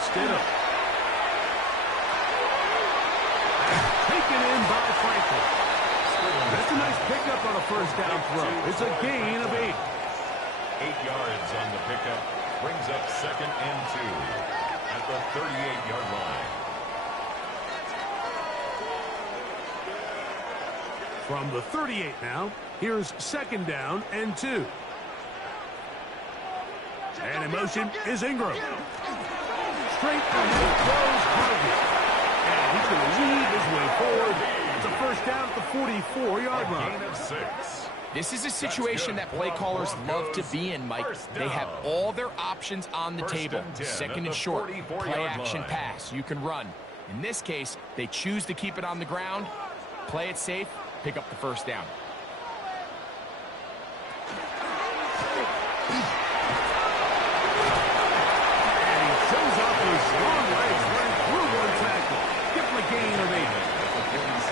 Stidham. Taken in by Franklin. That's a nice pickup on a 1st down throw. It's a gain of 8. 8 yards on the pickup. Brings up 2nd and 2 at the 38-yard line. From the 38 now, here's 2nd down and 2. And in motion is Ingram. Straight ahead goes Harvey. And he's going to lead his way forward. It's a 1st down at the 44-yard line. Gain of 6. This is a situation that play callers love to be in, Mike. They have all their options on the table. 2nd and short, play action pass. You can run. In this case, they choose to keep it on the ground, play it safe, pick up the 1st down.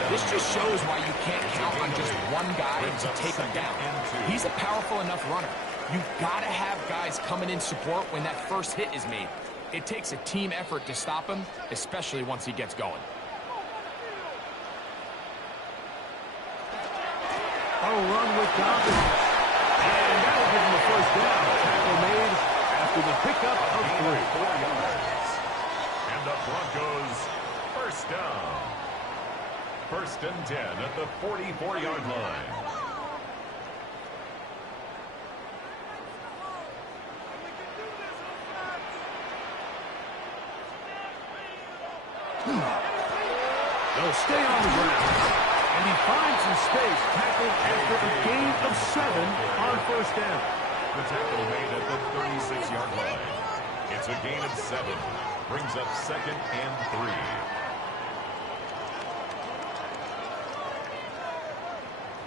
This just shows why you can't count on just one guy to take him down. He's a powerful enough runner. You've got to have guys coming in support when that first hit is made. It takes a team effort to stop him, especially once he gets going. A run with confidence. And that'll give him a 1st down. Tackle made with a pickup of 3. 4 yards. And the Broncos first down. 1st and 10 at the 44-yard line. They'll stay on the ground. And he finds some space, tackled after a gain of 7 on 1st down. The tackle made at the 36-yard line. It's a gain of 7. Brings up 2nd and 3.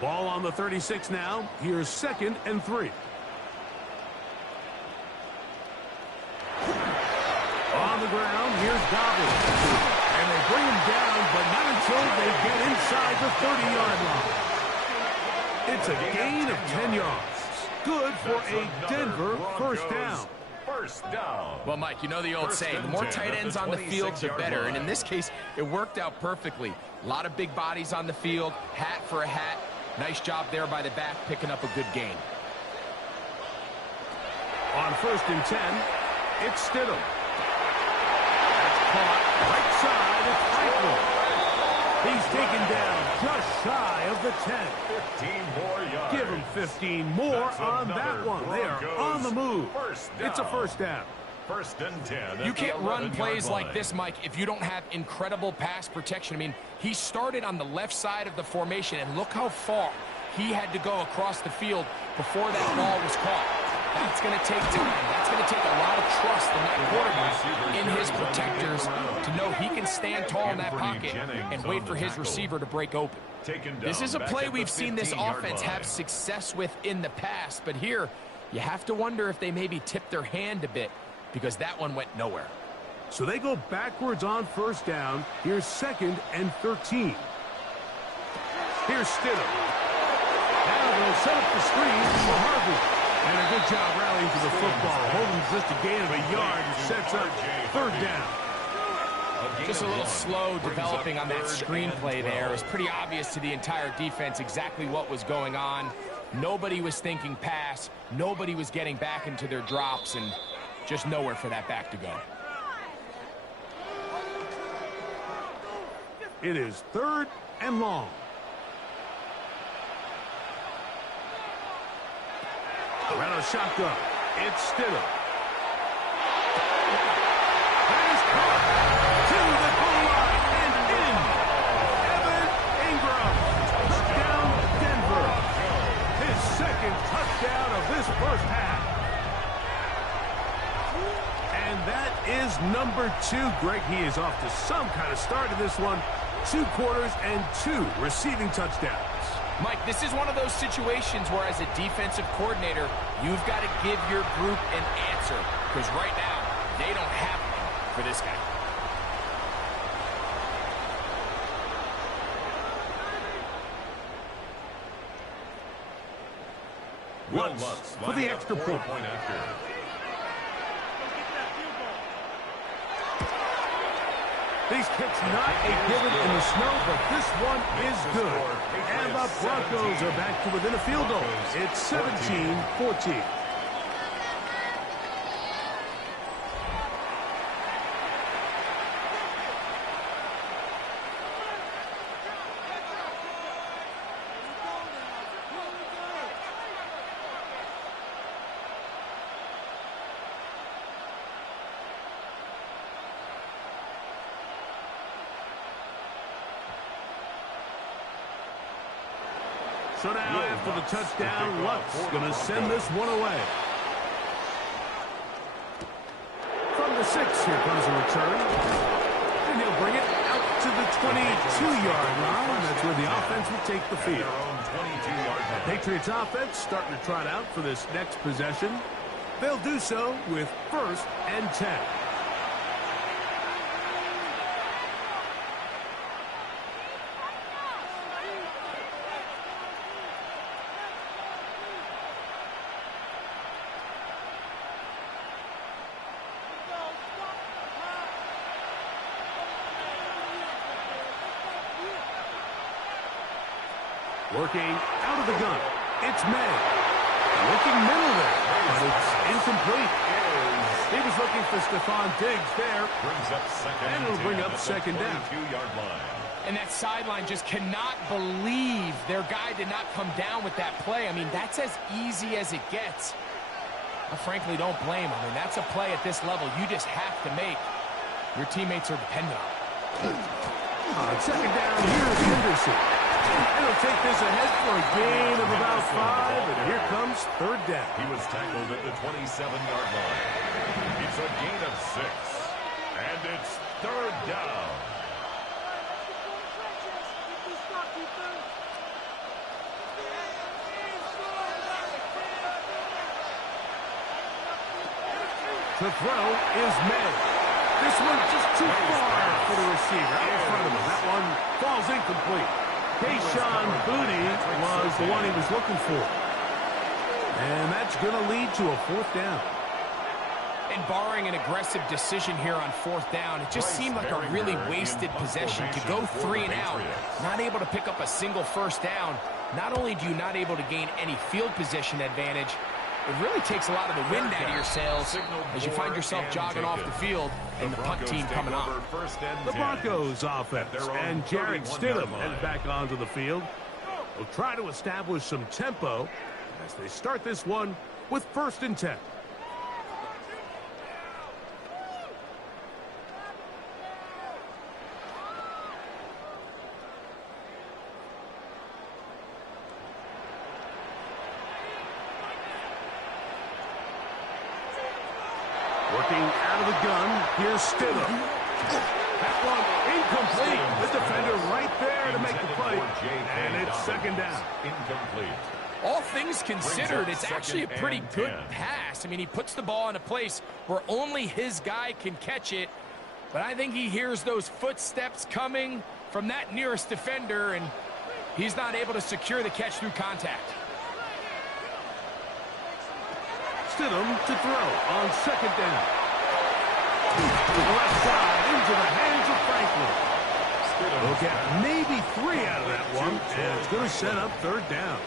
Ball on the 36 now. Here's 2nd and 3. On the ground, here's Dobbins. And they bring him down, but not until they get inside the 30-yard line. It's a gain of 10 yards. Good for a Denver first down. First down. Well, Mike, you know the old saying, the more tight ends on the field, the better. And in this case, it worked out perfectly. A lot of big bodies on the field, hat for a hat. Nice job there by the back, picking up a good gain. On 1st and 10, it's Stidham. That's caught right side. It's Franklin. He's taken down just shy of the 10. 15 more yards. Give him 15 more on that one. They are on the move. It's a first down. 1st and 10. You can't run plays like this, Mike, if you don't have incredible pass protection. I mean, he started on the left side of the formation, and look how far he had to go across the field before that ball was caught. That's going to take time. That's going to take a lot of trust in that quarterback, in his protectors, to know he can stand tall in that pocket and wait for his receiver to break open. This is a play we've seen this offense have success with in the past, but here you have to wonder if they maybe tipped their hand a bit, because that one went nowhere. So they go backwards on 1st down. Here's 2nd and 13. Here's Stidham. Now they'll set up the screen for Harvey. And a good job rallying to the football. Holding just a gain of a yard and sets up 3rd down. Just a little slow developing on that screenplay there. It was pretty obvious to the entire defense exactly what was going on. Nobody was thinking pass. Nobody was getting back into their drops, and just nowhere for that back to go. It is 3rd and long. Around a shotgun. It's Stidham. That is caught to the goal line and in. Evan Ingram. Touchdown, Denver. His 2nd touchdown of this first half. And that is number 2. Greg, he is off to some kind of start in this one. 2 quarters and 2 receiving touchdowns. Mike, this is one of those situations where, as a defensive coordinator, you've got to give your group an answer, because right now, they don't have one for this guy. Lutz for the extra point. These kicks not a given in the snow, but this one is good. And the Broncos are back to within a field goal. It's 17-14. So now, after the touchdown, Lutz going to send this one away. From the 6, here comes a return. And he'll bring it out to the 22-yard line. That's where the offense will take the field. Patriots offense starting to trot out for this next possession. They'll do so with 1st and 10. Working out of the gun. It's May. Looking middle there, but it's incomplete. He was looking for Stephon Diggs there. And it'll bring up second down. And that sideline just cannot believe their guy did not come down with that play. I mean, that's as easy as it gets. I frankly don't blame him. I mean, that's a play at this level you just have to make. Your teammates are dependent on it. On second down, here's Henderson. And he'll take this ahead for a gain of about 5, and here comes third down. He was tackled at the 27-yard line. It's a gain of 6, and it's third down. The throw is made. This one's just too far for the receiver out in front of him. That one falls incomplete. Kayshon Boutte was the one he was looking for. And that's going to lead to a fourth down. And barring an aggressive decision here on fourth down, it just seemed like a really wasted possession to go 3 and out, not able to pick up a single first down. Not only do you not able to gain any field position advantage, it really takes a lot of the wind out of your sails as you find yourself jogging off the field and the punt team coming on. The Broncos offense and Jarrett Stidham head back onto the field. Will try to establish some tempo as they start this one with 1st and 10. Working out of the gun, here's Stidham. That one incomplete. The defender right there to make the play. And it's second down. Incomplete. All things considered, it's actually a pretty good pass. I mean, he puts the ball in a place where only his guy can catch it. But I think he hears those footsteps coming from that nearest defender, and he's not able to secure the catch through contact. Stidham to throw on second down. To the left side, into the hands of Franklin. Look at maybe 3 out of that one, and it's going to set up third down.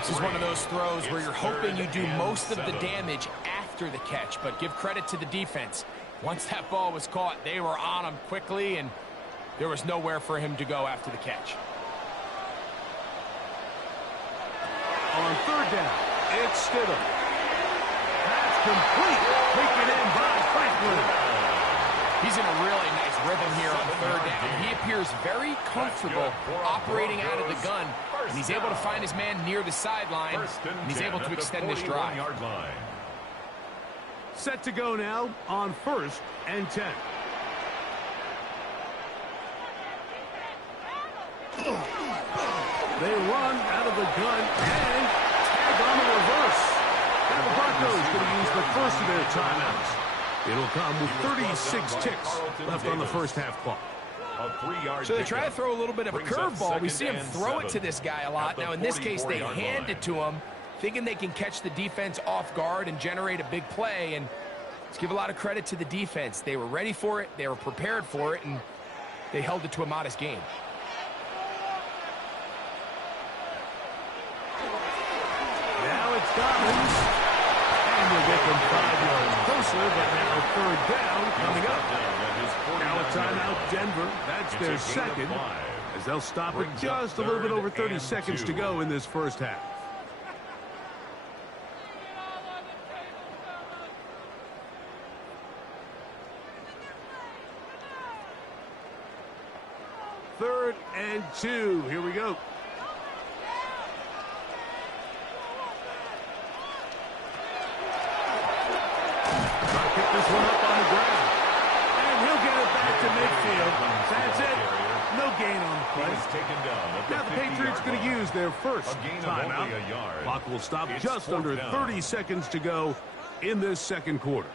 This is one of those throws where you're hoping you do most of the damage after the catch, but give credit to the defense. Once that ball was caught, they were on him quickly, and there was nowhere for him to go after the catch. On third down, it's Stidham. That's complete. Taken in by Franklin. He's in a really nice rhythm here on third down. He appears very comfortable operating out of the gun, and he's able to find his man near the sideline, and he's able to extend this drive. Set to go now on 1st and 10. They run out of the gun and tag on the reverse. Now the Broncos going to use the first of their timeouts. It'll come with 36 ticks left on the first half clock. So they try to throw a little bit of a curveball. We see him throw it to this guy a lot. Now in this case, they hand it to him, thinking they can catch the defense off guard and generate a big play. And let's give a lot of credit to the defense. They were ready for it, they were prepared for it, and they held it to a modest game. Now it's Dobbins. And we'll get them 5 yards closer, but now third down coming up. Now a timeout, Denver. That's their second, as they'll stop it just a little bit over 30 seconds to go in this first half. Third and 2. Here we go. Pick this one up on the ground. And he'll get it back to midfield. That's it. No gain on the play. Now the Patriots going to use their first timeout. Clock will stop just under 30 seconds to go in this second quarter.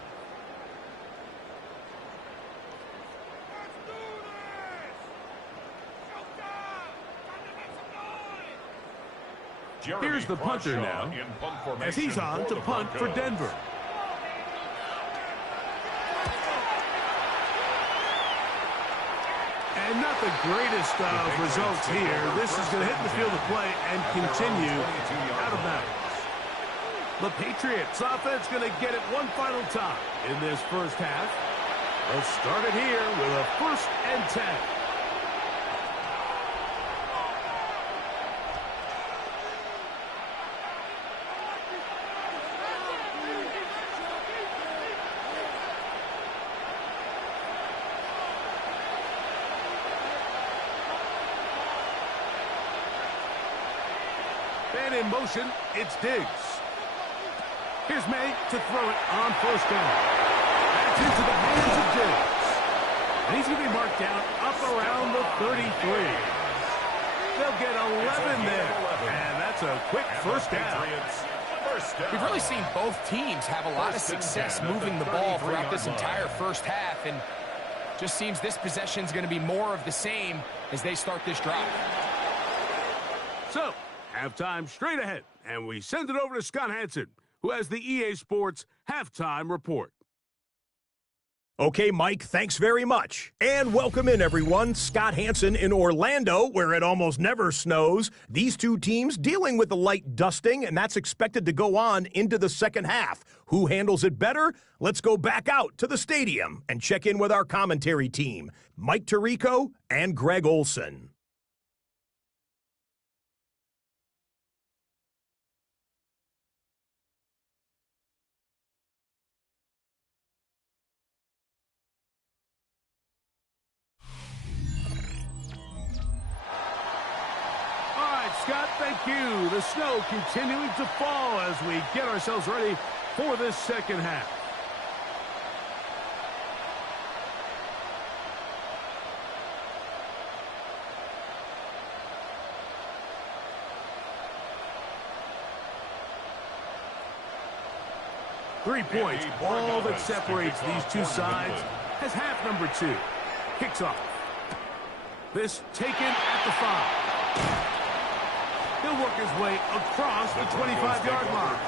Here's the punter now, as he's on to punt for Denver. And not the greatest of results here. This is going to hit the field of play and continue out of bounds. The Patriots offense going to get it one final time in this first half. They'll start it here with a 1st and 10. And in motion, it's Diggs. Here's May to throw it on 1st down. That's into the hands of Diggs. And he's going to be marked down up around the 33. They'll get 11 there. And that's a quick 1st down. We've really seen both teams have a lot of success moving the ball throughout this entire first half. And just seems this possession is going to be more of the same as they start this drive. So, halftime straight ahead. And we send it over to Scott Hansen, who has the EA Sports Halftime Report. Okay, Mike, thanks very much. And welcome in, everyone. Scott Hansen in Orlando, where it almost never snows. These two teams dealing with the light dusting, and that's expected to go on into the second half. Who handles it better? Let's go back out to the stadium and check in with our commentary team, Mike Tirico and Greg Olson. Scott, thank you. The snow continuing to fall as we get ourselves ready for this second half. Three points, all that separates these two sides, as half number 2 kicks off. This taken at the 5. He'll work his way across the 25-yard line.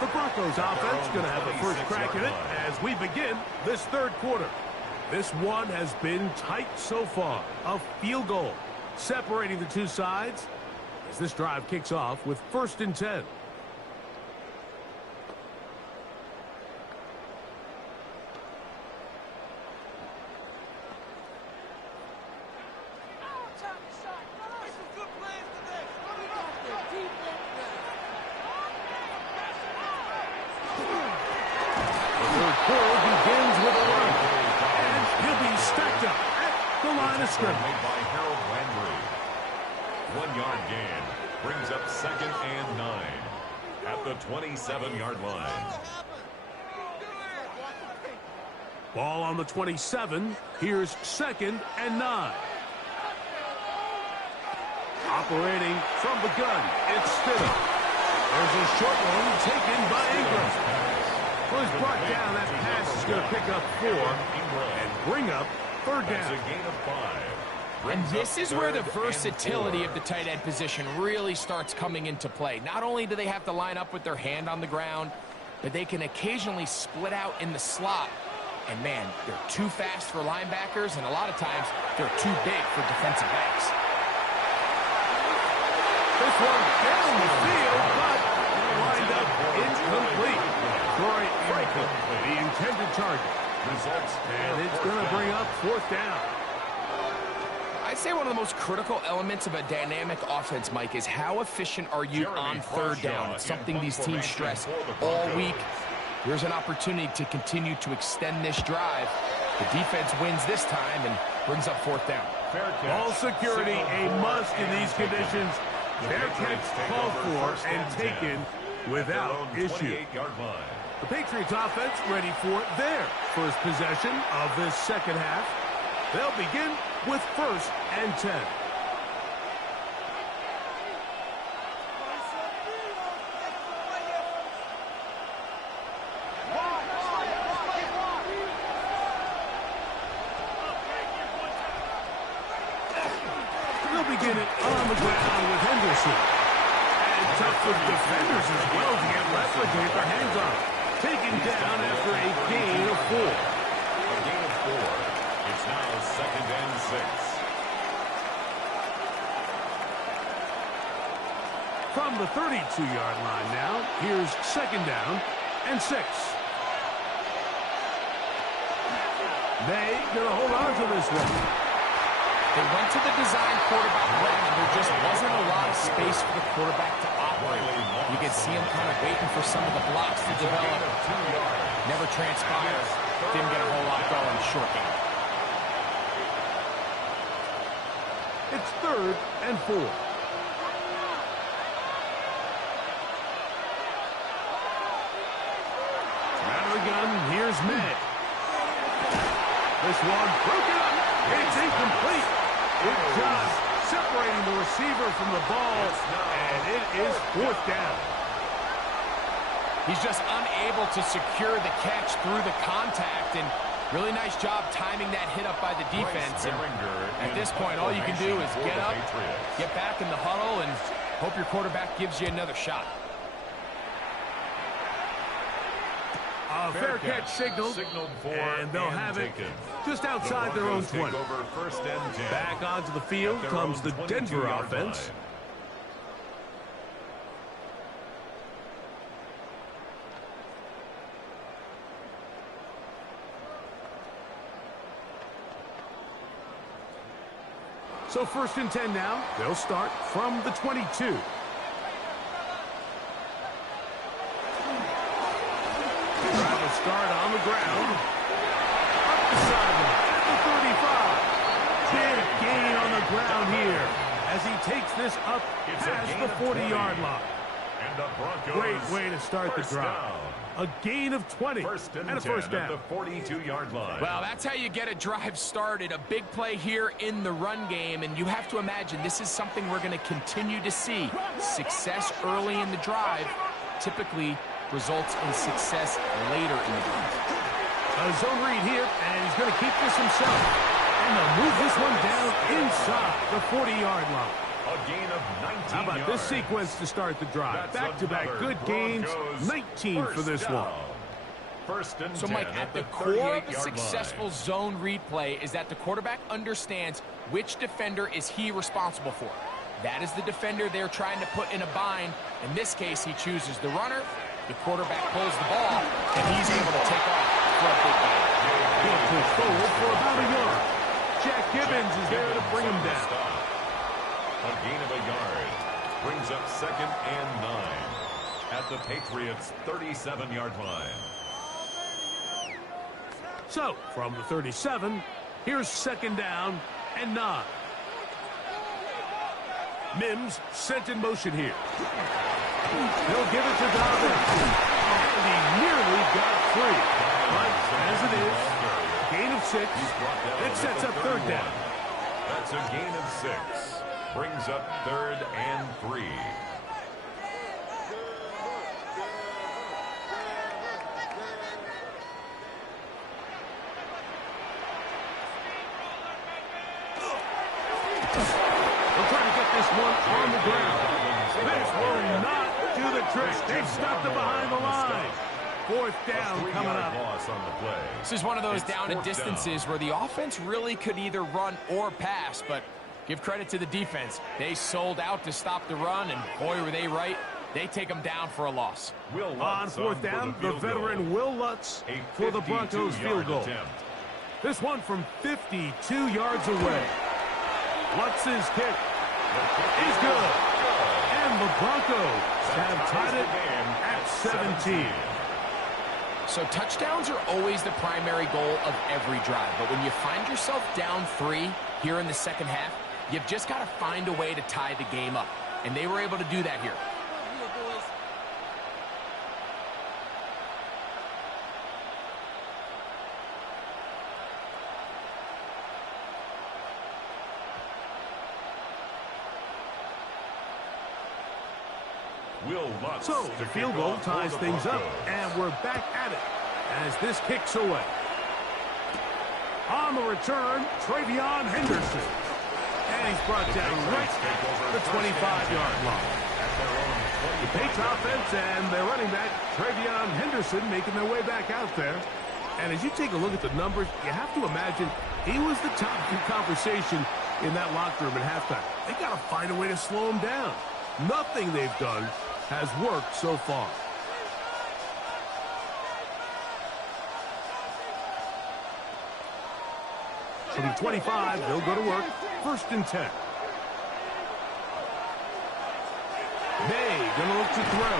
The Broncos offense going to have the first crack at it as we begin this third quarter. This one has been tight so far. A field goal separating the two sides as this drive kicks off with 1st and 10. Made by Harold Landry. 1-yard gain brings up 2nd and 9 at the 27-yard line. Ball on the 27. Here's 2nd and 9. Operating from the gun, it's Stidham. There's a short one taken by Ingram. Who's brought down. That pass is going to pick up 4 and bring up 3rd down. A gain of 5. And this is where the versatility of the tight end position really starts coming into play. Not only do they have to line up with their hand on the ground, but they can occasionally split out in the slot. And, man, they're too fast for linebackers, and a lot of times they're too big for defensive backs. This one down the field, but lined up incomplete. Troy Franklin, the intended target. And it's going to bring up 4th down. I'd say one of the most critical elements of a dynamic offense, Mike, is how efficient are you on 3rd down. It's something these teams stress all week. Here's an opportunity to continue to extend this drive. The defense wins this time and brings up 4th down. Ball security a must in these conditions. Fair catch called for and taken without issue. The Patriots offense ready for their first possession of this second half. They'll begin with 1st and 10. They'll begin it on the ground with Henderson. And tough with defenders as well to get left with their hands on. Taken down after a gain of 4. A gain of 4. It's now 2nd and 6. From the 32-yard line now, here's second down and 6. They gonna hold on to this one. They went to the design quarterback run, and there just wasn't a lot of space for the quarterback to operate. You could see him kind of waiting for some of the blocks to develop. Never transpired. Didn't get a whole lot going. Short game. It's 3rd and 4. Out of the gun, here's May. This one broken up. It's incomplete. Good job separating the receiver from the ball, and it is 4th down. He's just unable to secure the catch through the contact, and really nice job timing that hit up by the defense. And at this point, all you can do is get up, get back in the huddle, and hope your quarterback gives you another shot. A fair catch signaled for, and they'll have it just outside their own 20. Back onto the field comes the Denver offense. So 1st and 10 now. They'll start from the 22. Start on the ground. Up the sideline at the 35. Big gain on the ground here as he takes this up past the 40-yard line. And the Broncos Great way to start the drive. A gain of 20 and a first down. At the 42-yard line. Well, that's how you get a drive started. A big play here in the run game, and you have to imagine this is something we're going to continue to see. Success early in the drive typically results in success later in the drive. A zone read here, and he's going to keep this himself. And they'll move this one down inside the 40-yard line. A gain of 19 How about yards. this sequence to start the drive? Back-to-back good gains, 19 for this one. So, Mike, at the core of a successful zone read play is that the quarterback understands which defender is he responsible for. That is the defender they're trying to put in a bind. In this case, he chooses the runner. The quarterback pulls the ball, and he's able to take off for a big gain. He'll push forward for about a yard. Jack Gibbons is there to bring him down. A gain of a yard brings up 2nd and 9 at the Patriots' 37-yard line. So, from the 37, here's 2nd down and 9. Mims sent in motion here. He'll give it to Dobbins. And he nearly got free. But as it is, gain of 6. It sets up 3rd down. That's a gain of 6. Brings up 3rd and 3. They'll try to get this one on the ground. This will not do the trick. They've stopped it behind the line. 4th down coming up. Loss on the play. This is one of those It's down and 4th distances where the offense really could either run or pass, but give credit to the defense. They sold out to stop the run, and boy, were they right. They take them down for a loss. Will On Lutz 4th down, the veteran Will Lutz for the Broncos field goal. Attempt. This one from 52 yards away. Lutz's kick is good. And the Broncos have tied it at 17. So touchdowns are always the primary goal of every drive, but when you find yourself down 3 here in the second half, you've just got to find a way to tie the game up. And they were able to do that here. Will Lutz So to the kick field goal off for ties the things up, Broncos. and we're back at it as this kicks away. On the return, Travion Henderson. And he's brought down right at the 25-yard line. The Patriots offense and their running back, Travion Henderson, making their way back out there. And as you take a look at the numbers, you have to imagine he was the top conversation in that locker room at halftime. They got to find a way to slow him down. Nothing they've done has worked so far. From the 25, they'll go to work. 1st and 10. May gonna look to throw.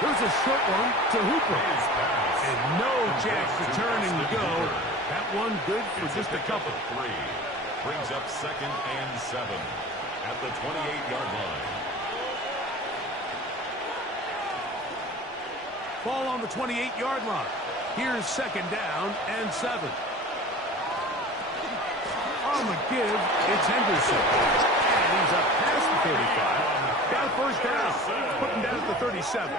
There's a short one to Hooper. And no chance to turn and go. That one good for just a couple. 3. Brings up 2nd and 7 at the 28-yard line. Ball on the 28-yard line. Here's 2nd down and 7. On the give, it's Henderson. And he's up past the 35. Got a 1st down. Putting down at the 37.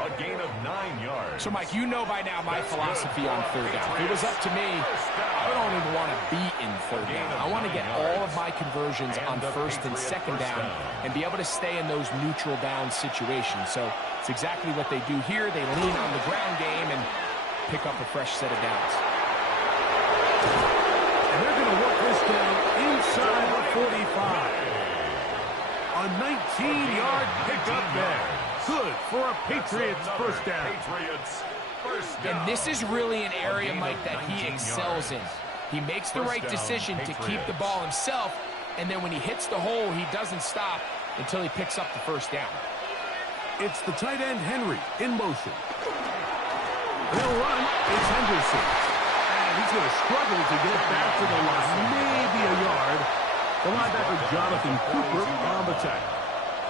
A gain of 9 yards. So, Mike, you know by now my philosophy on 3rd down. If it was up to me, I don't even want to be in 3rd down. I want to get all of my conversions on 1st and 2nd down and be able to stay in those neutral down situations. So it's exactly what they do here. They lean on the ground game and pick up a fresh set of downs. And they're going to work this down inside the 45. A 19-yard pickup there. Good for a Patriots 1st down. And this is really an area, Mike, that he excels in. He makes the right decision to keep the ball himself, and then when he hits the hole, he doesn't stop until he picks up the 1st down. It's the tight end, Henry, in motion. They'll run. It's Henderson. And he's going to struggle to get back to the line. Maybe a yard. The linebacker, Jonathan Cooper, on the tackle.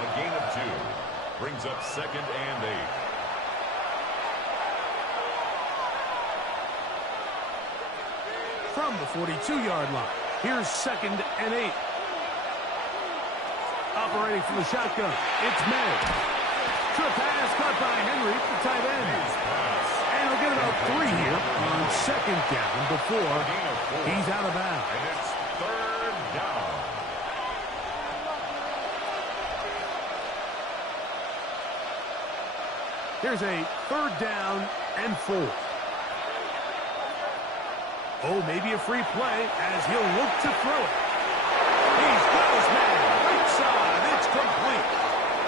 A gain of 2. Brings up 2nd and 8. From the 42-yard line, here's 2nd and 8. Operating from the shotgun, it's May. Short pass caught by Henry, the tight end. And he'll get about 3 here on 2nd down before he's out of bounds. And it's 3rd down. Here's a 3rd down and 4. Oh, maybe a free play as he'll look to throw it. He's got his man right side. It's complete.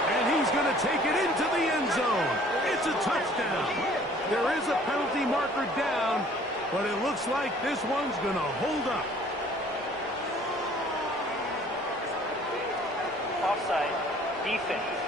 And he's going to take it into the end zone. It's a touchdown. There is a penalty marker down, but it looks like this one's going to hold up. Offside. Defense.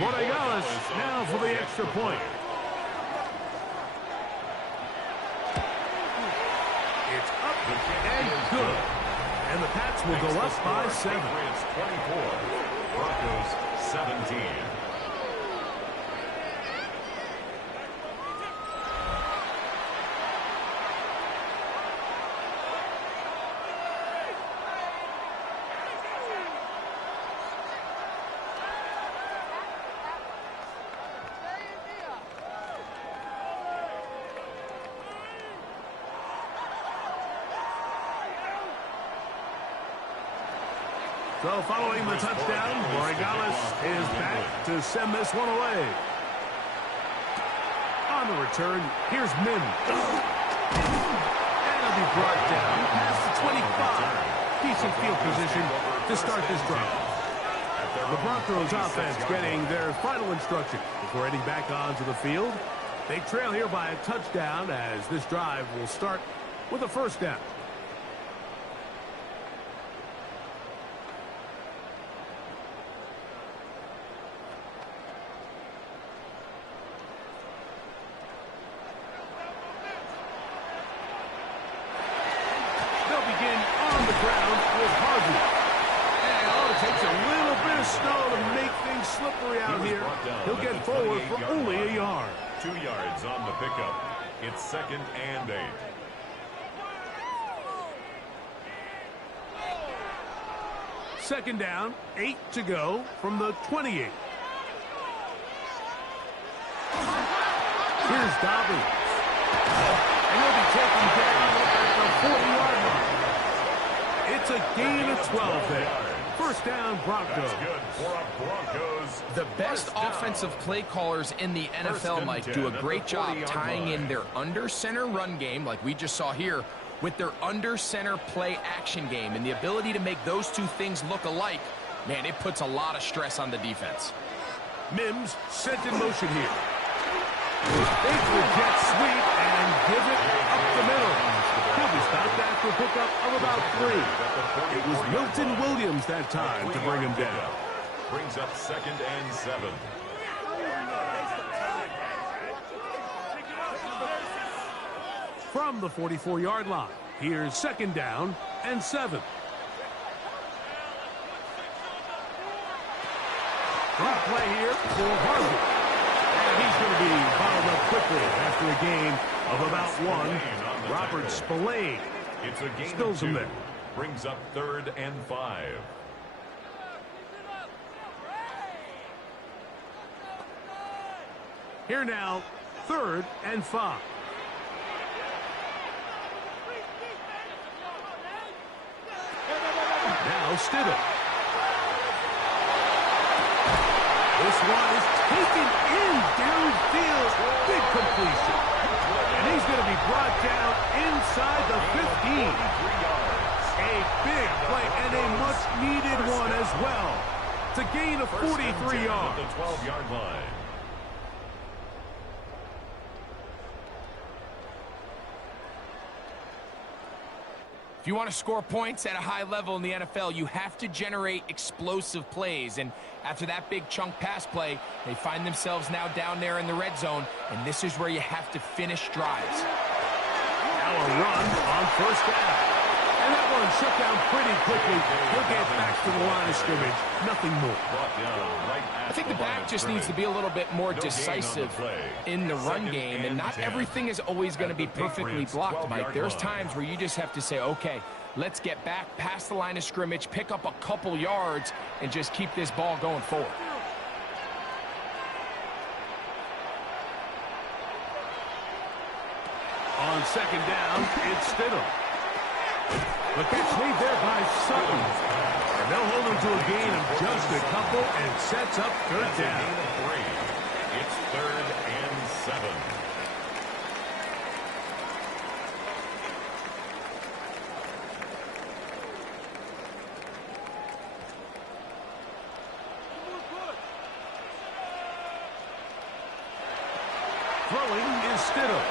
Borregales now for the extra point. It's up and good. And the Pats will go up by 7. Patriots 24. Broncos 17. So following the touchdown, Borregales is back to send this one away. On the return, here's Min. And he'll be brought down past the 25. Decent field position to start this drive. The Broncos offense getting their final instruction before heading back onto the field. They trail here by a touchdown as this drive will start with a 1st down. Slippery out here. He'll get forward for only a yard. 2 yards on the pickup. It's 2nd and 8. Second down, 8 to go from the 28. Here's Dobbins. And he'll be taken down at the 40-yard line. It's a gain of 12 there. First down, Broncos. That's good for a Broncos. The best offensive play callers in the NFL, Mike, do a great job tying in their under-center run game, like we just saw here, with their under-center play action game. And the ability to make those two things look alike, man, it puts a lot of stress on the defense. Mims sent in motion here. Takes the jet sweep and gives it up the middle. He'll be stopped after a pickup of about 3. It was Milton Williams that time to bring him down. Brings up 2nd and 7. From the 44-yard line, here's 2nd down and 7. Front play here for Harvey. And he's going to be bottled up quickly after a gain of about 1. Robert Spillane spills him there. Brings up 3rd and 5. Here now, 3rd and 5. Now Stidham. This one is taken in downfield. Big completion. And he's going to be brought down inside the 15. A big play and a much-needed one as well to gain a 43 yards. The 12-yard line. If you want to score points at a high level in the NFL, you have to generate explosive plays. And after that big chunk pass play, they find themselves now down there in the red zone, and this is where you have to finish drives. Now a run on 1st down. And that one shut down pretty quickly. He'll get back to the line of scrimmage. Nothing more. I think the back just needs to be a little bit more decisive in the run game, and not everything is always going to be perfectly blocked, Mike. There's times where you just have to say, okay, let's get back past the line of scrimmage, pick up a couple yards, and just keep this ball going forward. On 2nd down, it's Stidham. The catch made there by Sutton. And they'll hold him to a gain of just a couple and sets up 3rd down. It's 3rd and 7. Throwing is Stidham.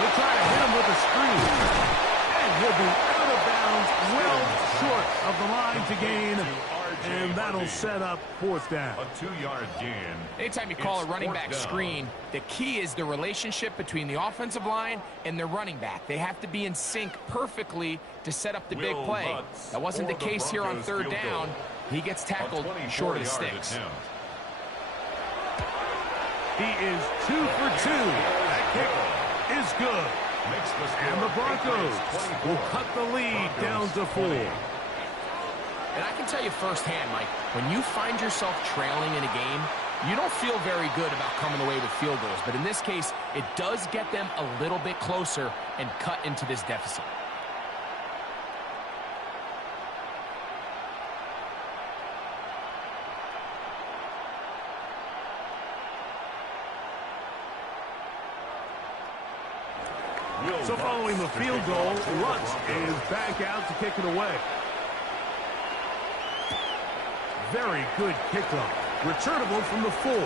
They'll try to hit him with a screen. And he'll be out of bounds, well short of the line to gain. And that'll set up 4th down. A 2-yard gain. Anytime you call a running back screen, the key is the relationship between the offensive line and the running back. They have to be in sync perfectly to set up the big play. That wasn't the case here on 3rd down. He gets tackled short of the sticks. He is 2 for 2. That kick is good. And the Broncos will cut the lead down to 4. And I can tell you firsthand, Mike, when you find yourself trailing in a game, you don't feel very good about coming away with field goals. But in this case, it does get them a little bit closer and cut into this deficit. So following the field goal, Lutz is back out to kick it away. Very good kickoff. Returnable from the 4. A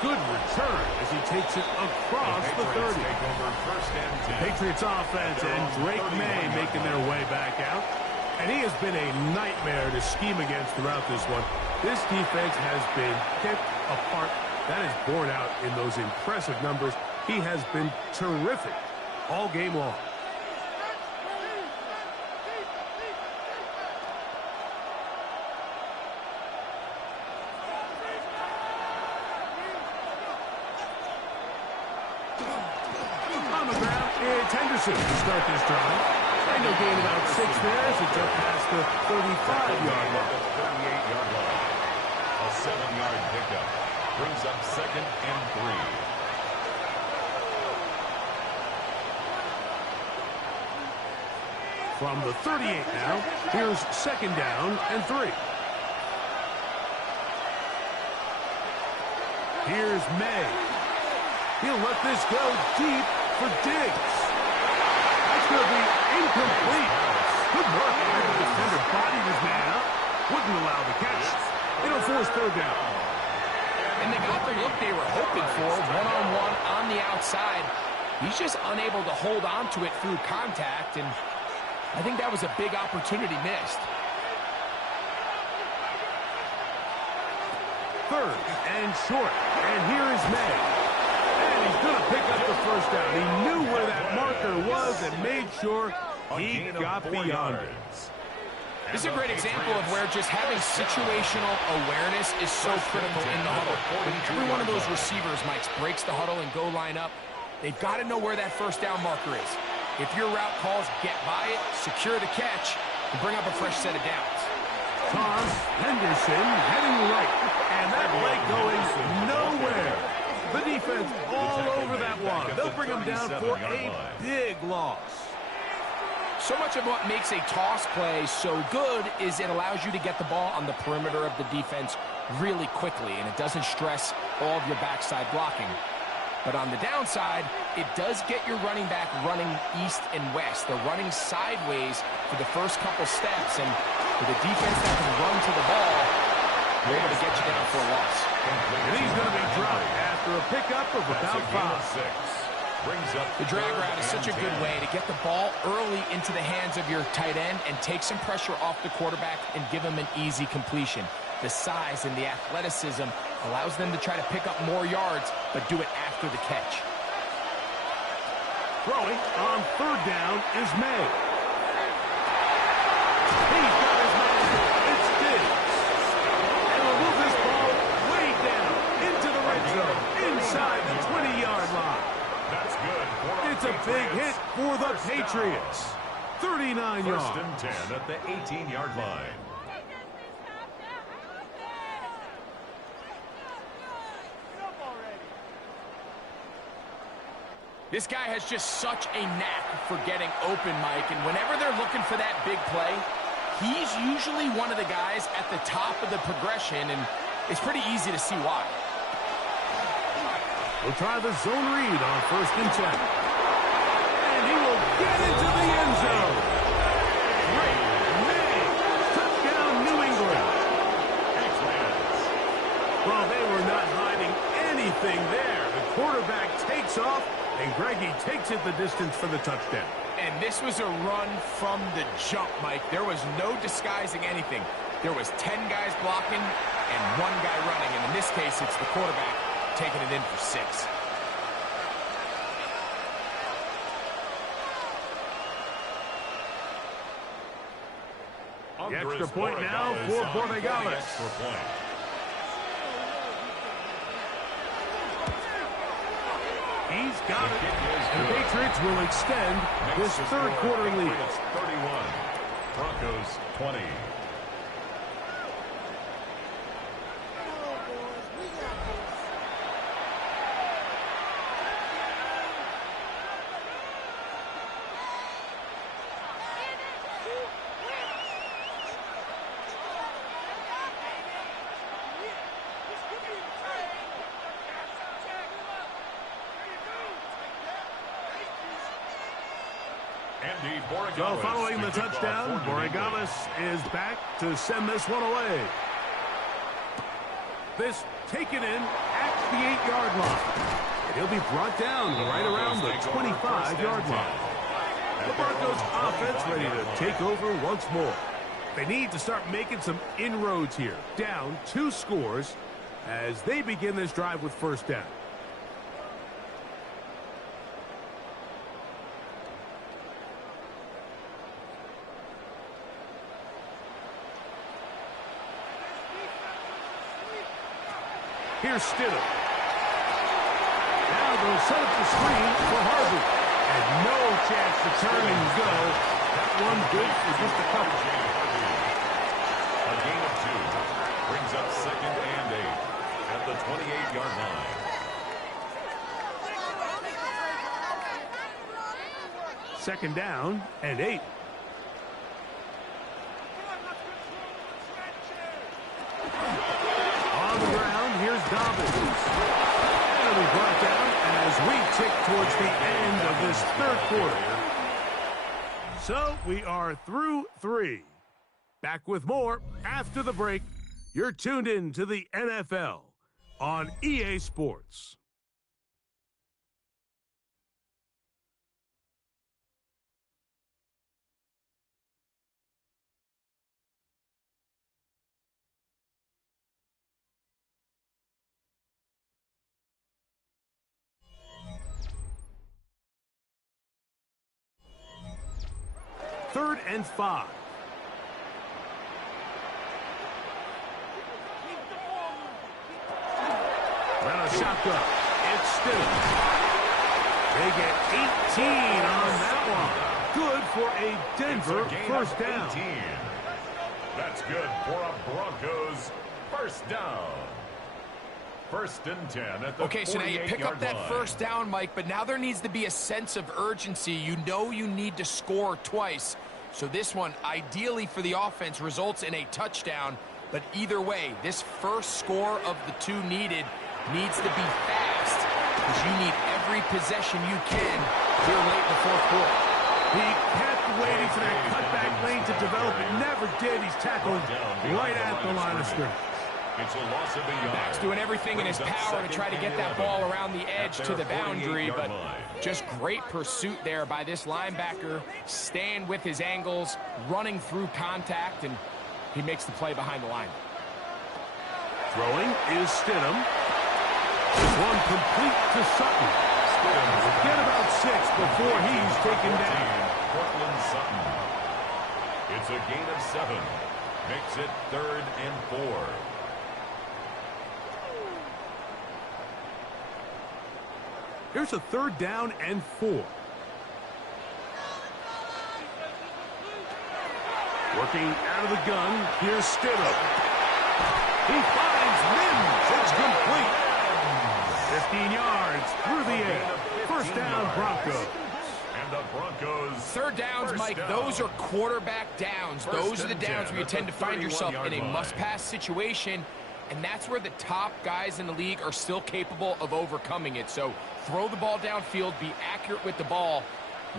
good return as he takes it across the 30. Patriots offense and Drake May making their way back out. And he has been a nightmare to scheme against throughout this one. This defense has been picked apart. That is borne out in those impressive numbers. He has been terrific all game long. On the ground, it's Henderson to start this drive. And he'll gain about 6 there as he jump past the 35-yard line. 38-yard line. A 7-yard pickup. Brings up 2nd and 3. From the 38 now, here's second down and 3. Here's May. He'll let this go deep for Diggs. That's going to be incomplete. Good work. The defender bodied his man up. Wouldn't allow the catch. It'll force third down. And they got the look they were hoping for, one-on-one on the outside. He's just unable to hold on to it through contact, and I think that was a big opportunity missed. Third and short. And here is May. And he's going to pick up the first down. He knew where that marker was and made sure he got beyond it. This is a great example of where just having situational awareness is so critical in the huddle. When every one of those receivers, Mike, breaks the huddle and go line up, they've got to know where that first down marker is. If your route calls, get by it, secure the catch, and bring up a fresh set of downs. Toss, Henderson heading right, and that leg going nowhere. The defense all over that one. They'll bring him down for a big loss. So much of what makes a toss play so good is it allows you to get the ball on the perimeter of the defense really quickly, and it doesn't stress all of your backside blocking. But on the downside, it does get your running back running east and west. They're running sideways for the first couple steps, and with a defense that can run to the ball, they're able to get you down for a loss. And he's going to be dropped after a pickup of about 5. The drag route is such a good way to get the ball early into the hands of your tight end and take some pressure off the quarterback and give him an easy completion. The size and the athleticism allows them to try to pick up more yards, but do it after the catch. Throwing on third down is May. He's got his man. It's Diggs. And will move this ball way down into the red zone, inside the 20-yard line. That's good. It's a big hit for the Patriots. 39 yards. First and 10 at the 18-yard line. This guy has just such a knack for getting open, Mike, and whenever they're looking for that big play, he's usually one of the guys at the top of the progression, and it's pretty easy to see why. We'll try the zone read on first and 10. And he will get into the end zone. Great May. Touchdown, New England. Well, they were not hiding anything there. The quarterback takes off, and Greggy takes it the distance for the touchdown. And this was a run from the jump, Mike. There was no disguising anything. There was 10 guys blocking and 1 guy running, and in this case, it's the quarterback taking it in for 6. The extra point now for Borregales. He's got it. And the Patriots will extend this third quarter lead. 31. Broncos 20. So following the touchdown, Borregales is back to send this one away. This taken in at the 8-yard line. And he'll be brought down right around the 25-yard line. The Broncos offense ready to take over once more. They need to start making some inroads here. Down 2 scores as they begin this drive with first down. Here's Stidham. Now they'll set up the screen for Harvey. And no chance to turn and go. That one good for just a couple. A gain of 2. Brings up second and 8 at the 28-yard line. Second down and 8. the end of this third quarter. So we are through 3. Back with more after the break. You're tuned in to the NFL on EA Sports. Third and 5. Run a shotgun. It's still. They get 18 on that one. Good for a Denver first down. 18. That's good for a Broncos first down. First and 10 at the Okay, so now you pick up that line. first down, Mike, but now there needs to be a sense of urgency. You know you need to score twice. So this one, ideally for the offense, results in a touchdown. But either way, this first score of the 2 needed needs to be fast, because you need every possession you can here late in the fourth quarter. He kept waiting for that cutback lane to develop. It never did. He's tackled right at the line of scrimmage. It's a loss of a yard. Back's doing everything in his power to try to get that ball around the edge to the boundary, but just great pursuit there by this linebacker, staying with his angles, running through contact, and he makes the play behind the line. Throwing is Stidham. One complete to Sutton. Stidham will get about 6 before he's taken down. Cortland Sutton. It's a gain of 7. Makes it 3rd and 4. Here's a 3rd down and 4. Working out of the gun, here's Stidham. He finds Mims. It's complete. 15 yards through the air. First down, Broncos. And the Broncos. 3rd downs, Mike, those are quarterback downs. Those are the downs where you tend to find yourself in a must-pass situation, and that's where the top guys in the league are still capable of overcoming it. So throw the ball downfield, be accurate with the ball.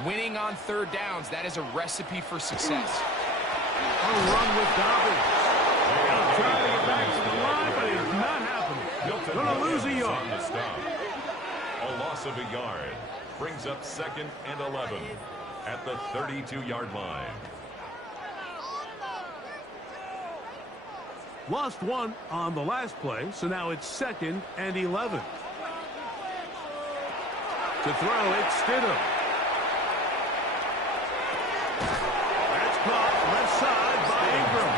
Winning on 3rd downs, that is a recipe for success. A run with Dobbins. He'll try to get back to the line, but it's not happening. Gonna lose a yard. A loss of a yard brings up 2nd and 11 at the 32-yard line. Lost 1 on the last play, so now it's 2nd and 11. To throw, it's Stidham. That's caught left side by Ingram.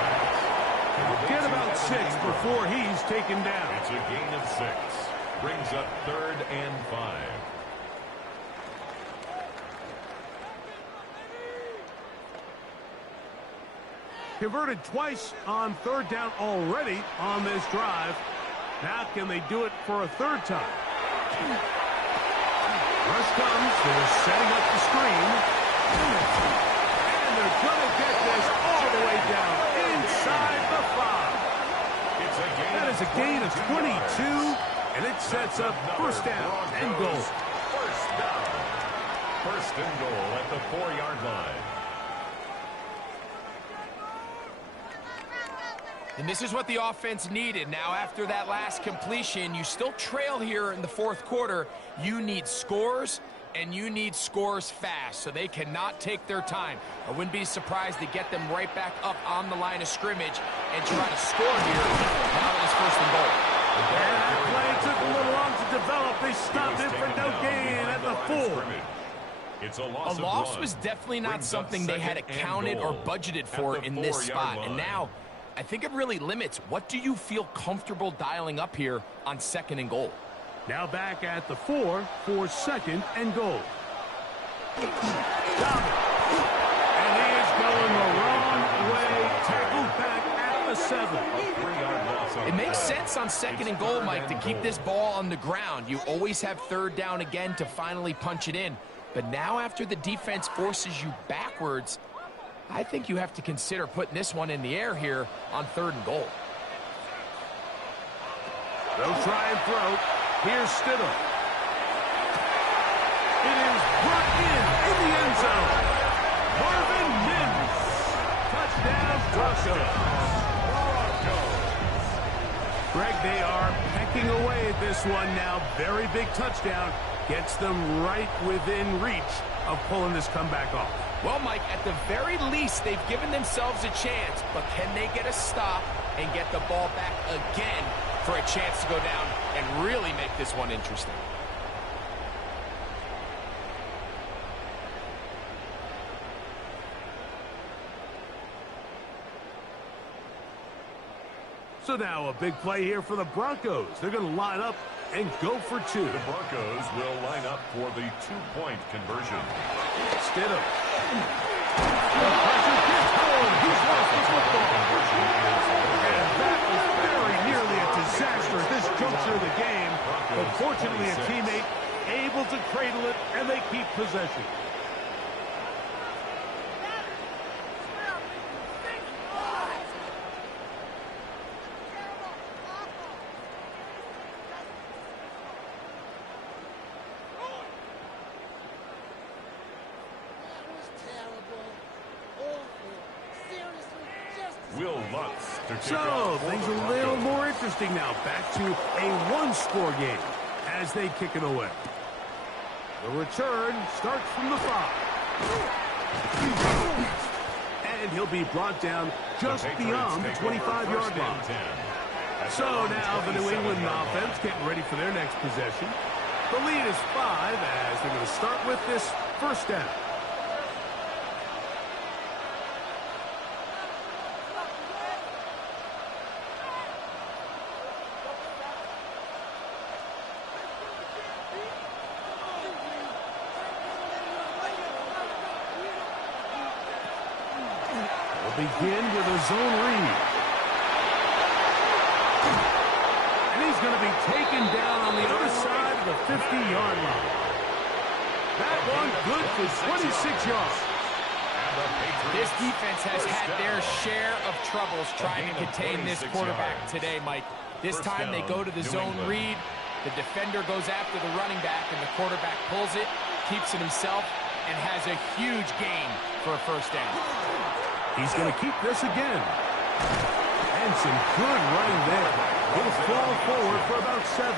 Get about 6 before he's taken down. It's a gain of 6. Brings up 3rd and 5. Converted twice on 3rd down already on this drive. Now can they do it for a 3rd time? Rush comes. They're setting up the screen. And they're going to get this all the way down inside the 5. That is a gain of 22, and it sets up first down and goal. First down. First and goal at the 4-yard line. And this is what the offense needed. Now, after that last completion, you still trail here in the fourth quarter. You need scores, and you need scores fast, so they cannot take their time. I wouldn't be surprised to get them right back up on the line of scrimmage and try to score here now that it's first and goal. And that play took a little long to develop. They stopped it for no gain at the 4. It's a loss, A loss was definitely not something they had accounted or budgeted for in this spot. And now, I think it really limits. What do you feel comfortable dialing up here on 2nd and goal? Now back at the 4 for 2nd and goal. Dobbins. And he is going the wrong way. Tackled back at the 7. It makes sense on 2nd and goal, Mike, to keep this ball on the ground. You always have 3rd down again to finally punch it in. But now after the defense forces you backwards, I think you have to consider putting this one in the air here on 3rd and goal. They'll try and throw. Here's Stidham. It Greg, they are pecking away at this one now. Very big touchdown. Gets them right within reach of pulling this comeback off. Well, Mike, at the very least, they've given themselves a chance, but can they get a stop and get the ball back again for a chance to go down and really make this one interesting? So now a big play here for the Broncos. They're going to line up and go for two. The Broncos will line up for the two-point conversion. Stidham. The pressure gets home. He's lost the football. And that was very nearly a disaster at this juncture of the game. But fortunately, a teammate able to cradle it, and they keep possession. So, things a little more interesting now. Back to a one-score game as they kick it away. The return starts from the 5. And he'll be brought down just beyond the 25-yard line. So now the New England offense getting ready for their next possession. The lead is 5 as they're going to start with this first down. Begin with a zone read. And he's going to be taken down on the other side of the 50-yard line. That one good for 26 yards. This defense has had their share of troubles trying to contain this quarterback today, Mike. This time they go to the zone read. The defender goes after the running back, and the quarterback pulls it, keeps it himself, and has a huge gain for a first down. He's going to keep this again. And some good running there. He'll fall forward for about 7.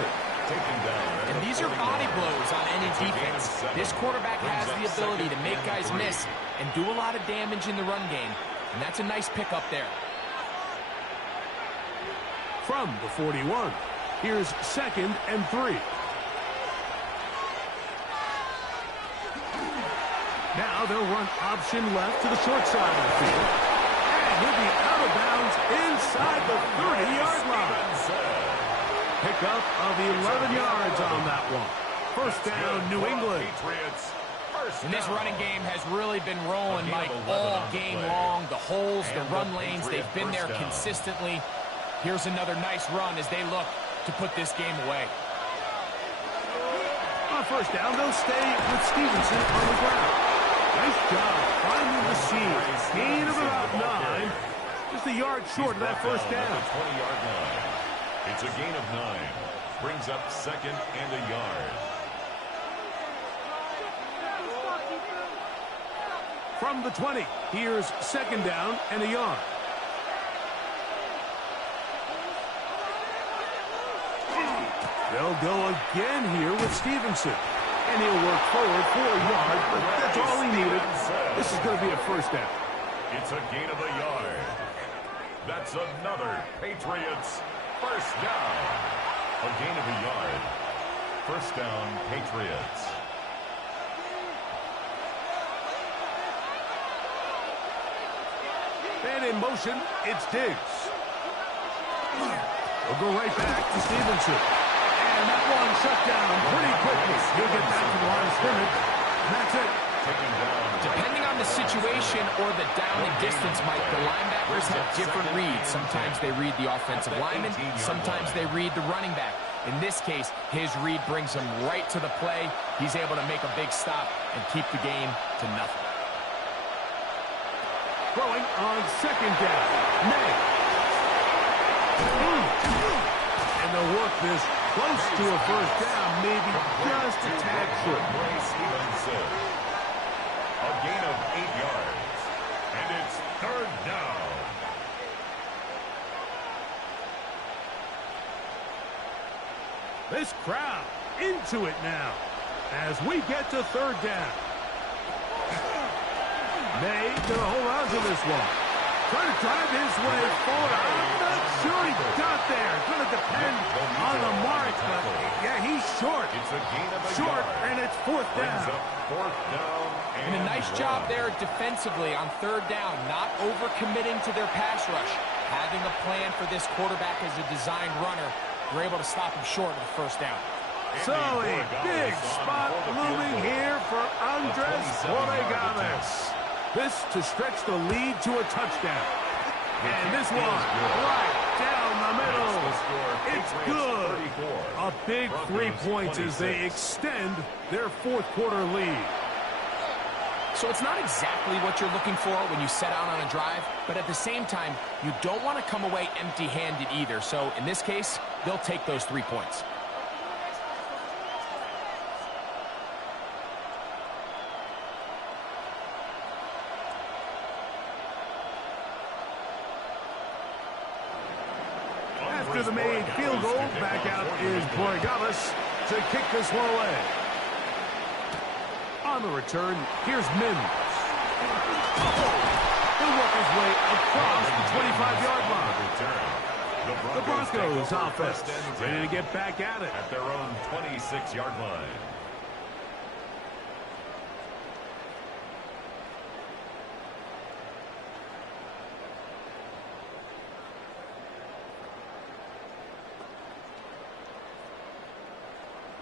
And these are body blows on any defense. This quarterback has the ability to make guys miss and do a lot of damage in the run game. And that's a nice pickup there. From the 41, here's 2nd and 3. Now they'll run option left to the short side of the field. And he'll be out of bounds inside the 30-yard line. Pickup of 11 yards on that one. First down, New England. And this running game has really been rolling, Mike, all game long. The holes, the run lanes, they've been there consistently. Here's another nice run as they look to put this game away. On first down, they'll stay with Stevenson on the ground. Nice job finding the seam. Gain of about 9. Just a yard short of that first down. 20-yard line. It's a gain of 9. Brings up 2nd and a yard. From the 20, here's 2nd down and a yard. They'll go again here with Stevenson. And he'll work forward for a yard, but that's all he needed. This is going to be a first down. It's a gain of a yard. That's another Patriots first down. A gain of a yard. First down, Patriots. And in motion, it's Diggs. We'll go right back to Stevenson. And that one shut down pretty quickly. He'll get back to the line of scrimmage. And that's it. Depending on the situation or the down and distance, Mike, the linebackers have different reads. Sometimes they read the offensive lineman. Sometimes they read the running back. In this case, his read brings him right to the play. He's able to make a big stop and keep the game to nothing. Throwing on 2nd down. May. And they'll work this close to a first down, maybe just a tad short. A gain of 8 yards. And it's 3rd down. this crowd into it now as we get to third down. May gonna hold on to this one. Trying to drive his way forward. I'm not sure he got there. It's going to depend on the mark, but yeah, he's short. It's a gain of a short, yard. and it's fourth down. Fourth down And a nice job there defensively on third down, not overcommitting to their pass rush. Having a plan for this quarterback as a designed runner, we're able to stop him short of the first down. So a big spot looming here for Andres Borregales. This to stretch the lead to a touchdown. And this one right down the middle. It's good. A big 3 points as they extend their fourth quarter lead. So it's not exactly what you're looking for when you set out on a drive, but at the same time, you don't want to come away empty-handed either. So in this case, they'll take those 3 points. After the made field goal, back out is Borregales to kick this one away. On the return, here's Mims. He'll work his way across the 25-yard line. The Broncos offense ready to get back at it. At their own 26-yard line.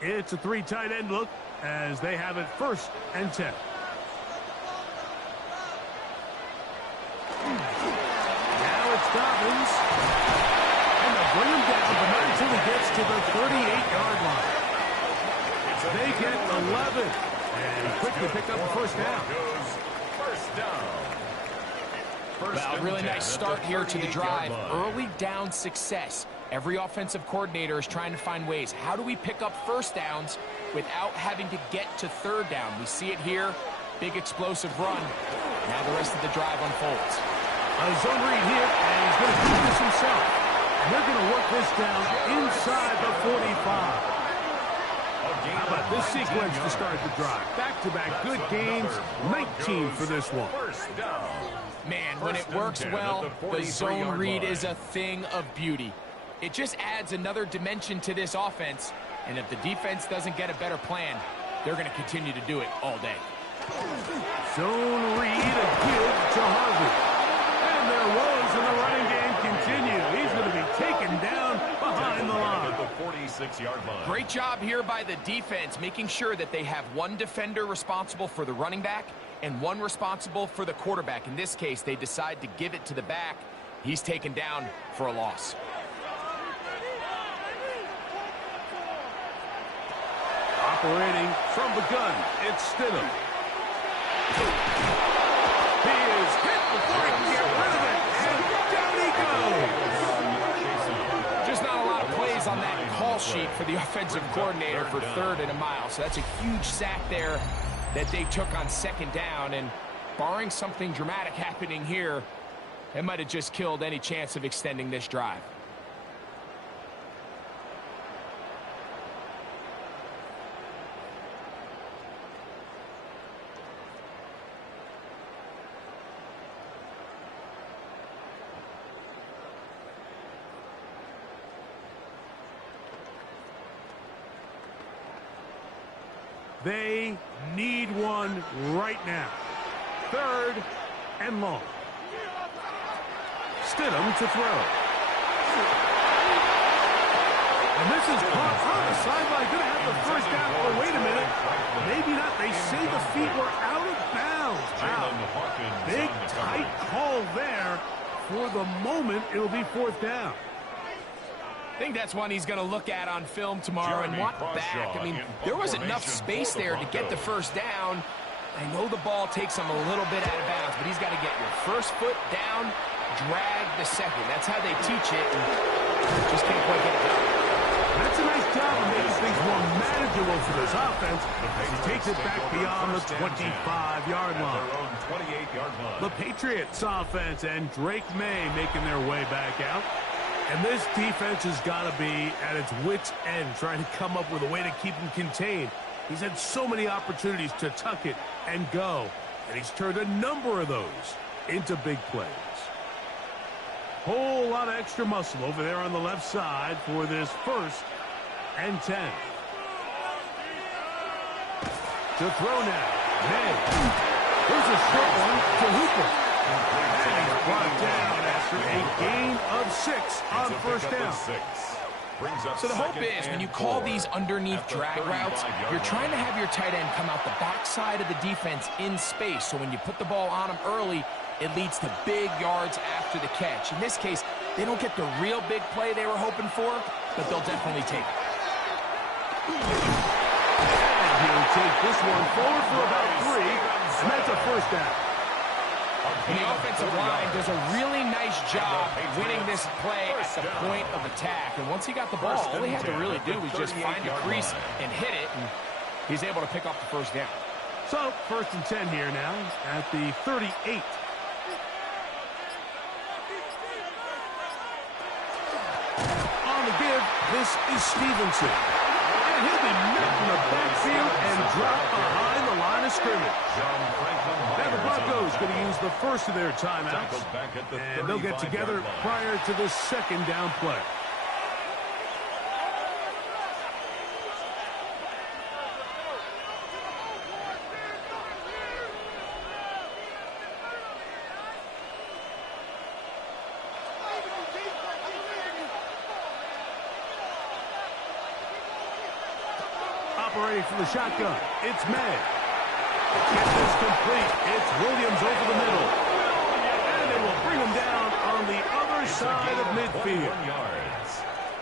It's a 3 tight end look as they have it 1st and 10. Now it's Dobbins. And they'll bring him down, but not until he gets to the 38-yard line. They get 11. And he quickly picked up the first down. First down. Well, really nice start here to the drive. Early down success. Every offensive coordinator is trying to find ways. How do we pick up first downs without having to get to third down? We see it here. Big explosive run. Now the rest of the drive unfolds. A zone read here, and he's going to do this himself. And they're going to work this down inside the 45. How about this sequence to start the drive? Back-to-back good gains, 19 for this one. Man, when it works well, the zone read is a thing of beauty. It just adds another dimension to this offense, and if the defense doesn't get a better plan, they're going to continue to do it all day. Zone read, a give to Harvey. And their woes in the running game continue. He's going to be taken down behind the line. At the 46-yard line. Great job here by the defense, making sure that they have one defender responsible for the running back and one responsible for the quarterback. In this case, they decide to give it to the back. He's taken down for a loss. Operating from the gun, it's Stidham. He is hit before he can get rid of it, and down he goes. Just not a lot of plays on that call sheet for the offensive coordinator for 3rd and a mile. So that's a huge sack there that they took on 2nd down, and barring something dramatic happening here, it might have just killed any chance of extending this drive. They need one right now. 3rd and long. Stidham to throw. And this is caught on the sideline. Going to have the first down. Oh, wait a minute. Maybe not. They say the feet were out of bounds. Wow. Big, tight call there. For the moment, it'll be 4th down. I think that's one he's going to look at on film tomorrow and want back. I mean, there was enough space there to get the first down. I know the ball takes him a little bit out of bounds, but he's got to get your first foot down, drag the second. That's how they teach it, and just can't quite get it done. That's a nice job of making things more manageable for this offense as he takes it back beyond the 25-yard line. line. The Patriots offense and Drake May making their way back out. And this defense has got to be at its wits' end, trying to come up with a way to keep him contained. He's had so many opportunities to tuck it and go, and he's turned a number of those into big plays. Whole lot of extra muscle over there on the left side for this 1st and 10. To throw now. May. Here's a short one to Hooper. And he's brought down after a gain of 6 on 1st down. So the hope is when you call these underneath drag routes, you're trying to have your tight end come out the backside of the defense in space. So when you put the ball on him early, it leads to big yards after the catch. In this case, they don't get the real big play they were hoping for, but they'll definitely take it. And he'll take this one forward for about 3, and that's a 1st down. And the offensive line does a really nice job winning this play at the point of attack. And once he got the ball, all he had to really do was just find a crease and hit it, and he's able to pick up the 1st down. So, 1st and 10 here now at the 38. On the give, this is Stevenson. And he'll be met in the backfield and dropped behind the line of scrimmage. Now the Broncos going to use the 1st of their timeouts, and they'll get together prior to the 2nd down play. Operating from the shotgun, it's May. Get this complete. It's Williams over the middle. And they will bring him down on the other side of midfield.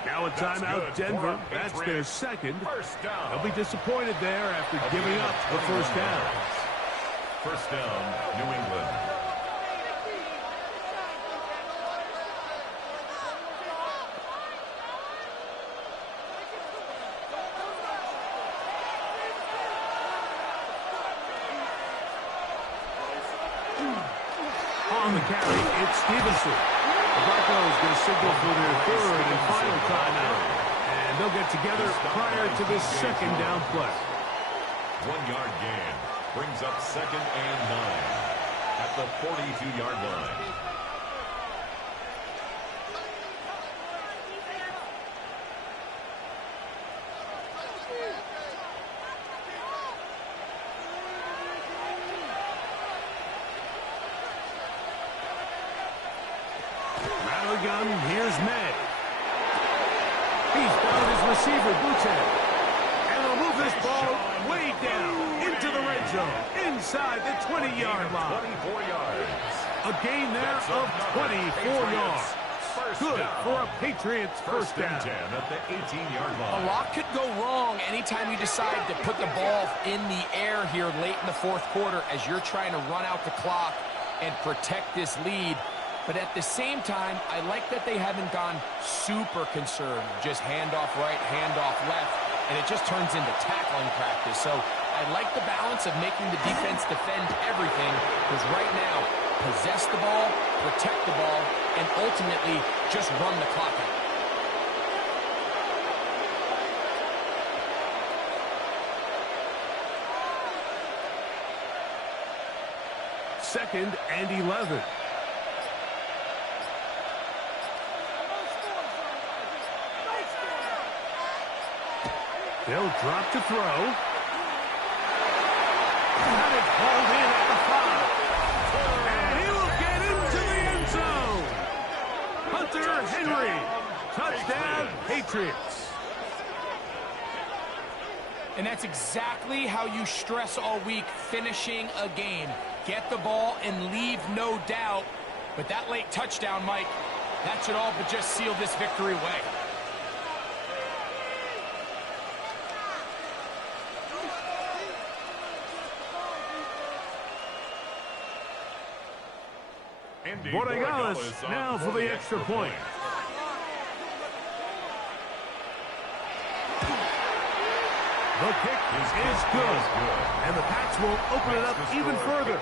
Now a timeout, Denver. That's their 2nd. They'll be disappointed there after giving up the 1st down. 1st down, New England. On the carry, it's Stevenson. The Broncos going to signal for their 3rd and final timeout, and they'll get together prior to this 2nd down play. 1-yard gain brings up 2nd and 9 at the 42-yard line. Gun, here's May. He's found his receiver, Boutte. And they'll move this ball way down into the red zone, inside the 20-yard line. 24 yards. A gain there of 24 yards. Good for a Patriots 1st down. 10 at the 18-yard line. A lot could go wrong anytime you decide to put the ball in the air here late in the 4th quarter as you're trying to run out the clock and protect this lead. But at the same time, I like that they haven't gone super conservative. Just handoff right, handoff left, and it just turns into tackling practice. So I like the balance of making the defense defend everything, because right now, possess the ball, protect the ball, and ultimately just run the clock out. Second and 11. They'll drop to throw. Got it hauled in at the 5. And he will get into the end zone. Hunter Henry. Touchdown, Patriots. And that's exactly how you stress all week, finishing a game. Get the ball and leave no doubt. But that late touchdown, Mike, that should all but just seal this victory away. Borregales now for the extra point. The kick is good. And the Pats will open it up even further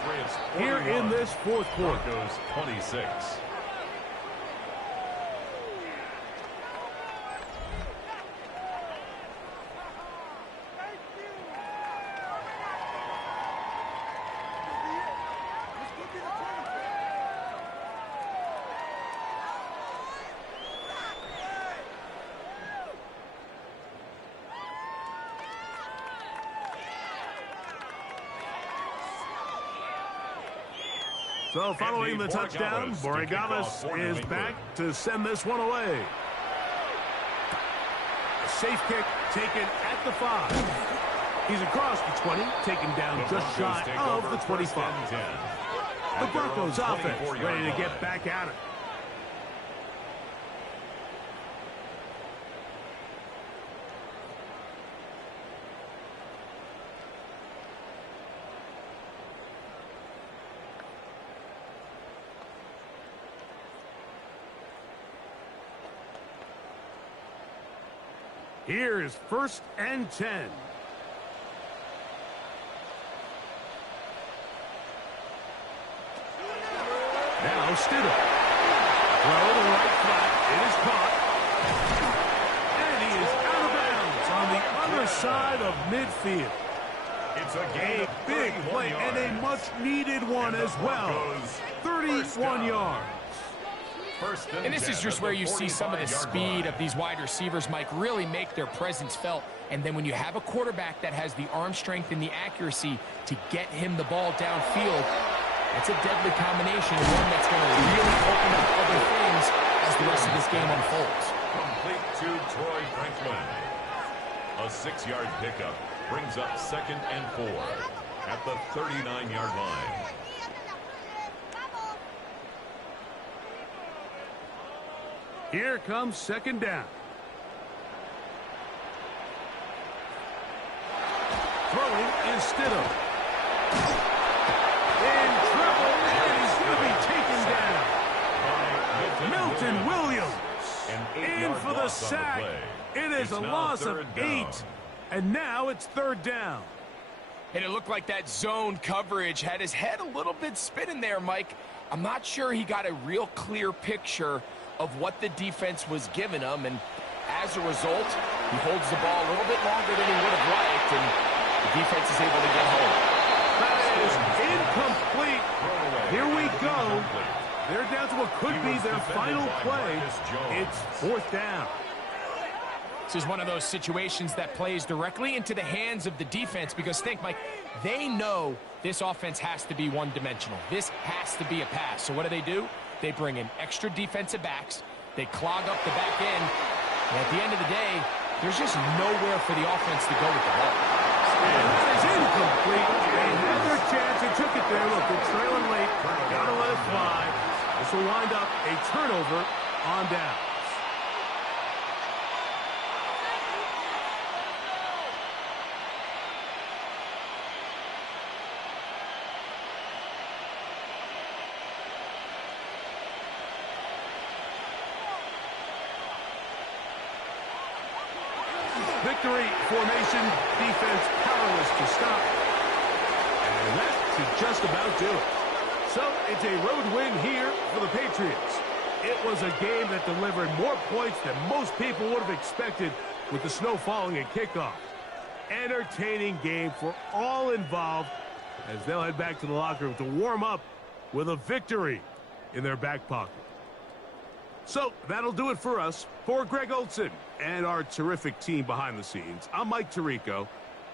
here in this 4th quarter. 26. So following the touchdown, Borregales is back to send this one away. A safe kick taken at the 5. He's across the 20, taken down just shy of the 25. The Broncos offense ready to get back at it. Here's 1st and 10. Now Stidham. Throw to the right flat. It is caught. And he is out of bounds on the other side of midfield. It's a big play and a much-needed one as well. 31 yards. And this is just where you see some of the speed of these wide receivers, Mike, really make their presence felt. And then when you have a quarterback that has the arm strength and the accuracy to get him the ball downfield, that's a deadly combination, and one that's going to really open up other things as the rest of this game unfolds. Complete to Troy Franklin. A 6-yard pickup brings up 2nd and 4 at the 39-yard line. Here comes 2nd down. Throwing is Stidham. In trouble, and he's going to be taken down. Milton Williams in for the sack. It is a loss of 8, and now it's 3rd down. And it looked like that zone coverage had his head a little bit spinning there, Mike. I'm not sure he got a real clear picture of what the defense was giving him, and as a result, he holds the ball a little bit longer than he would have liked, and the defense is able to get home. That is incomplete. Here we go. They're down to what could be their final play. It's 4th down. This is one of those situations that plays directly into the hands of the defense, because think, Mike, they know this offense has to be one-dimensional. This has to be a pass. So what do? They bring in extra defensive backs. They clog up the back end. And at the end of the day, there's just nowhere for the offense to go with the ball. And that is incomplete. They had their chance and took it there. Look, they're trailing late. Gotta let it fly. This will wind up a turnover on downs. Victory formation, defense powerless to stop. And that should just about do it. So it's a road win here for the Patriots. It was a game that delivered more points than most people would have expected with the snow falling at kickoff. Entertaining game for all involved as they'll head back to the locker room to warm up with a victory in their back pocket. So that'll do it for us. For Greg Olson and our terrific team behind the scenes, I'm Mike Tirico.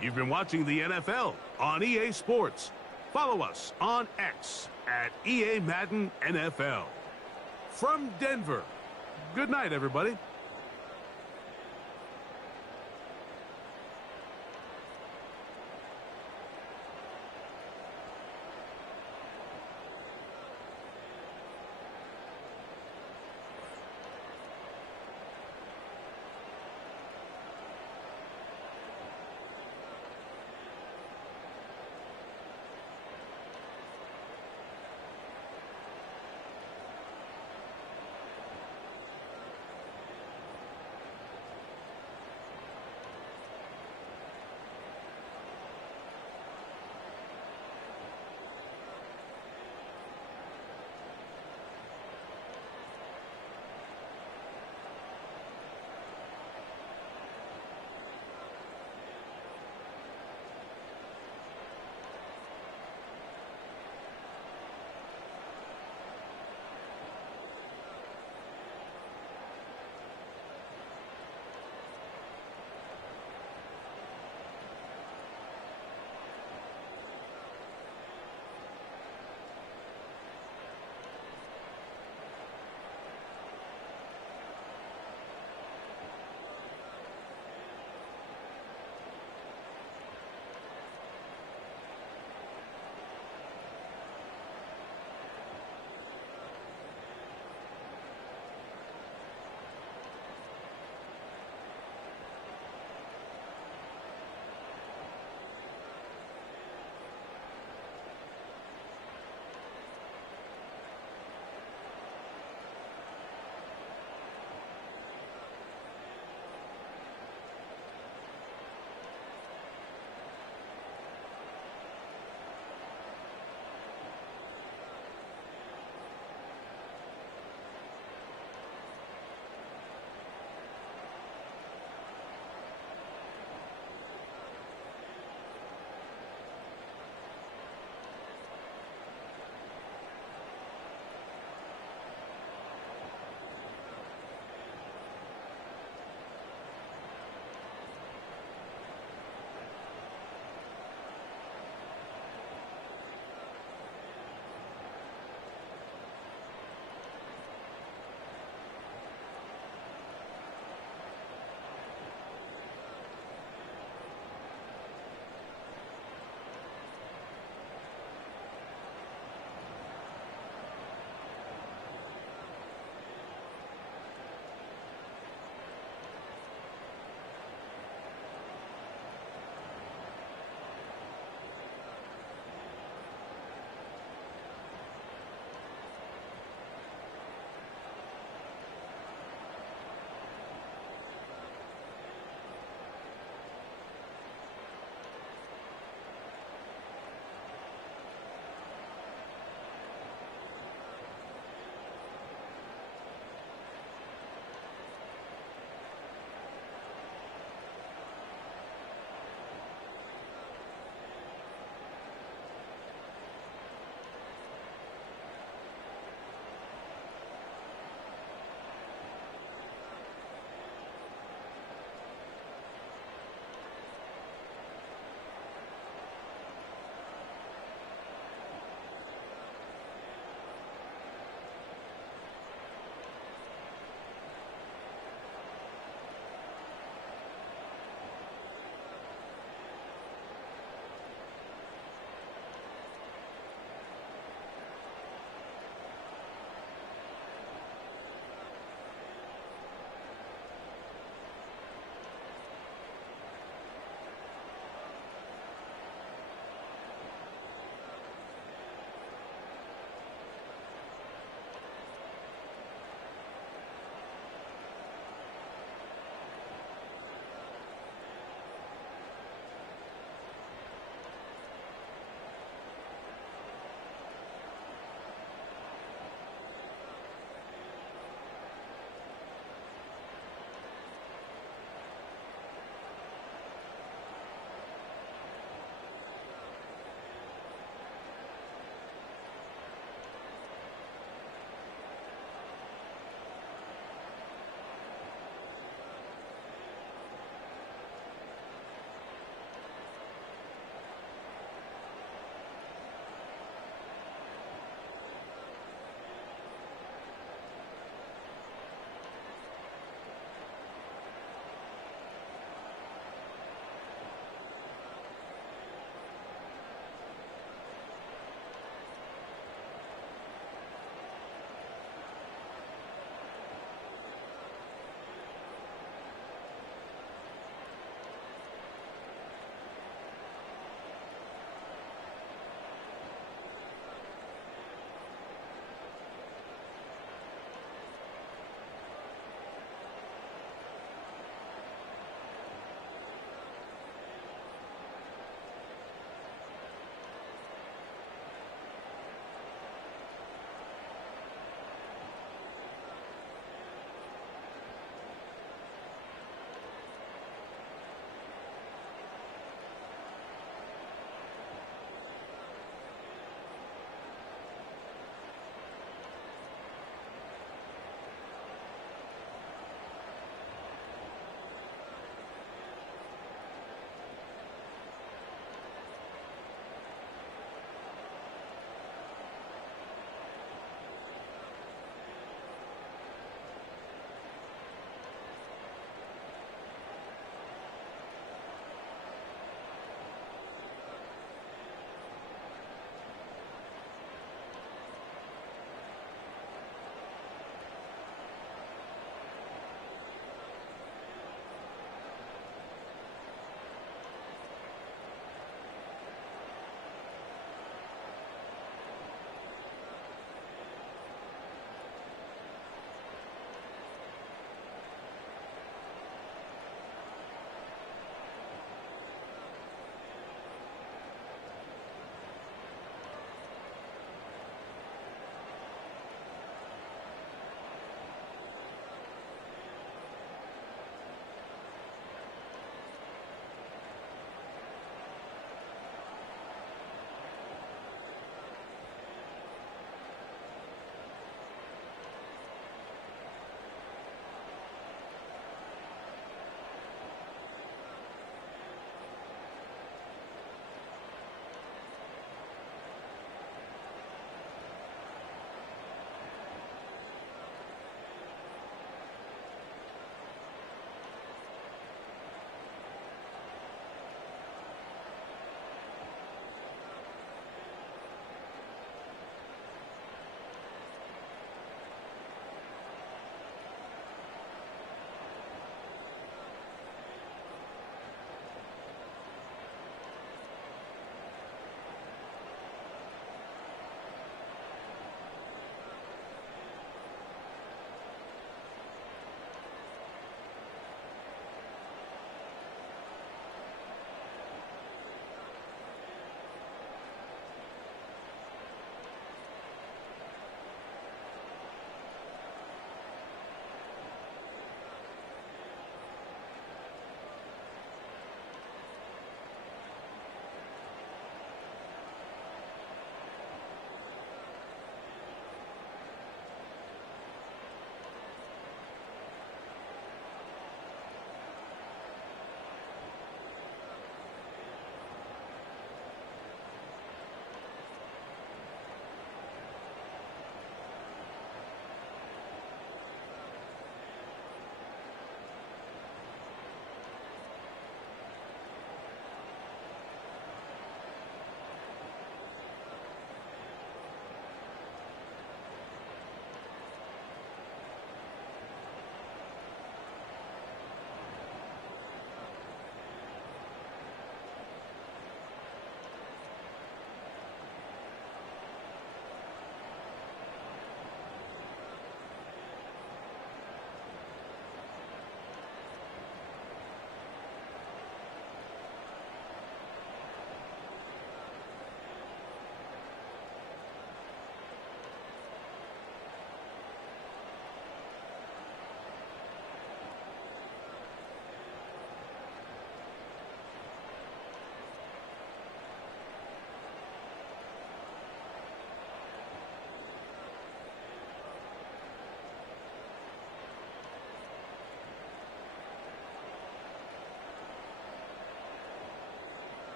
You've been watching the NFL on EA Sports. Follow us on X at EA Madden NFL. From Denver, good night, everybody.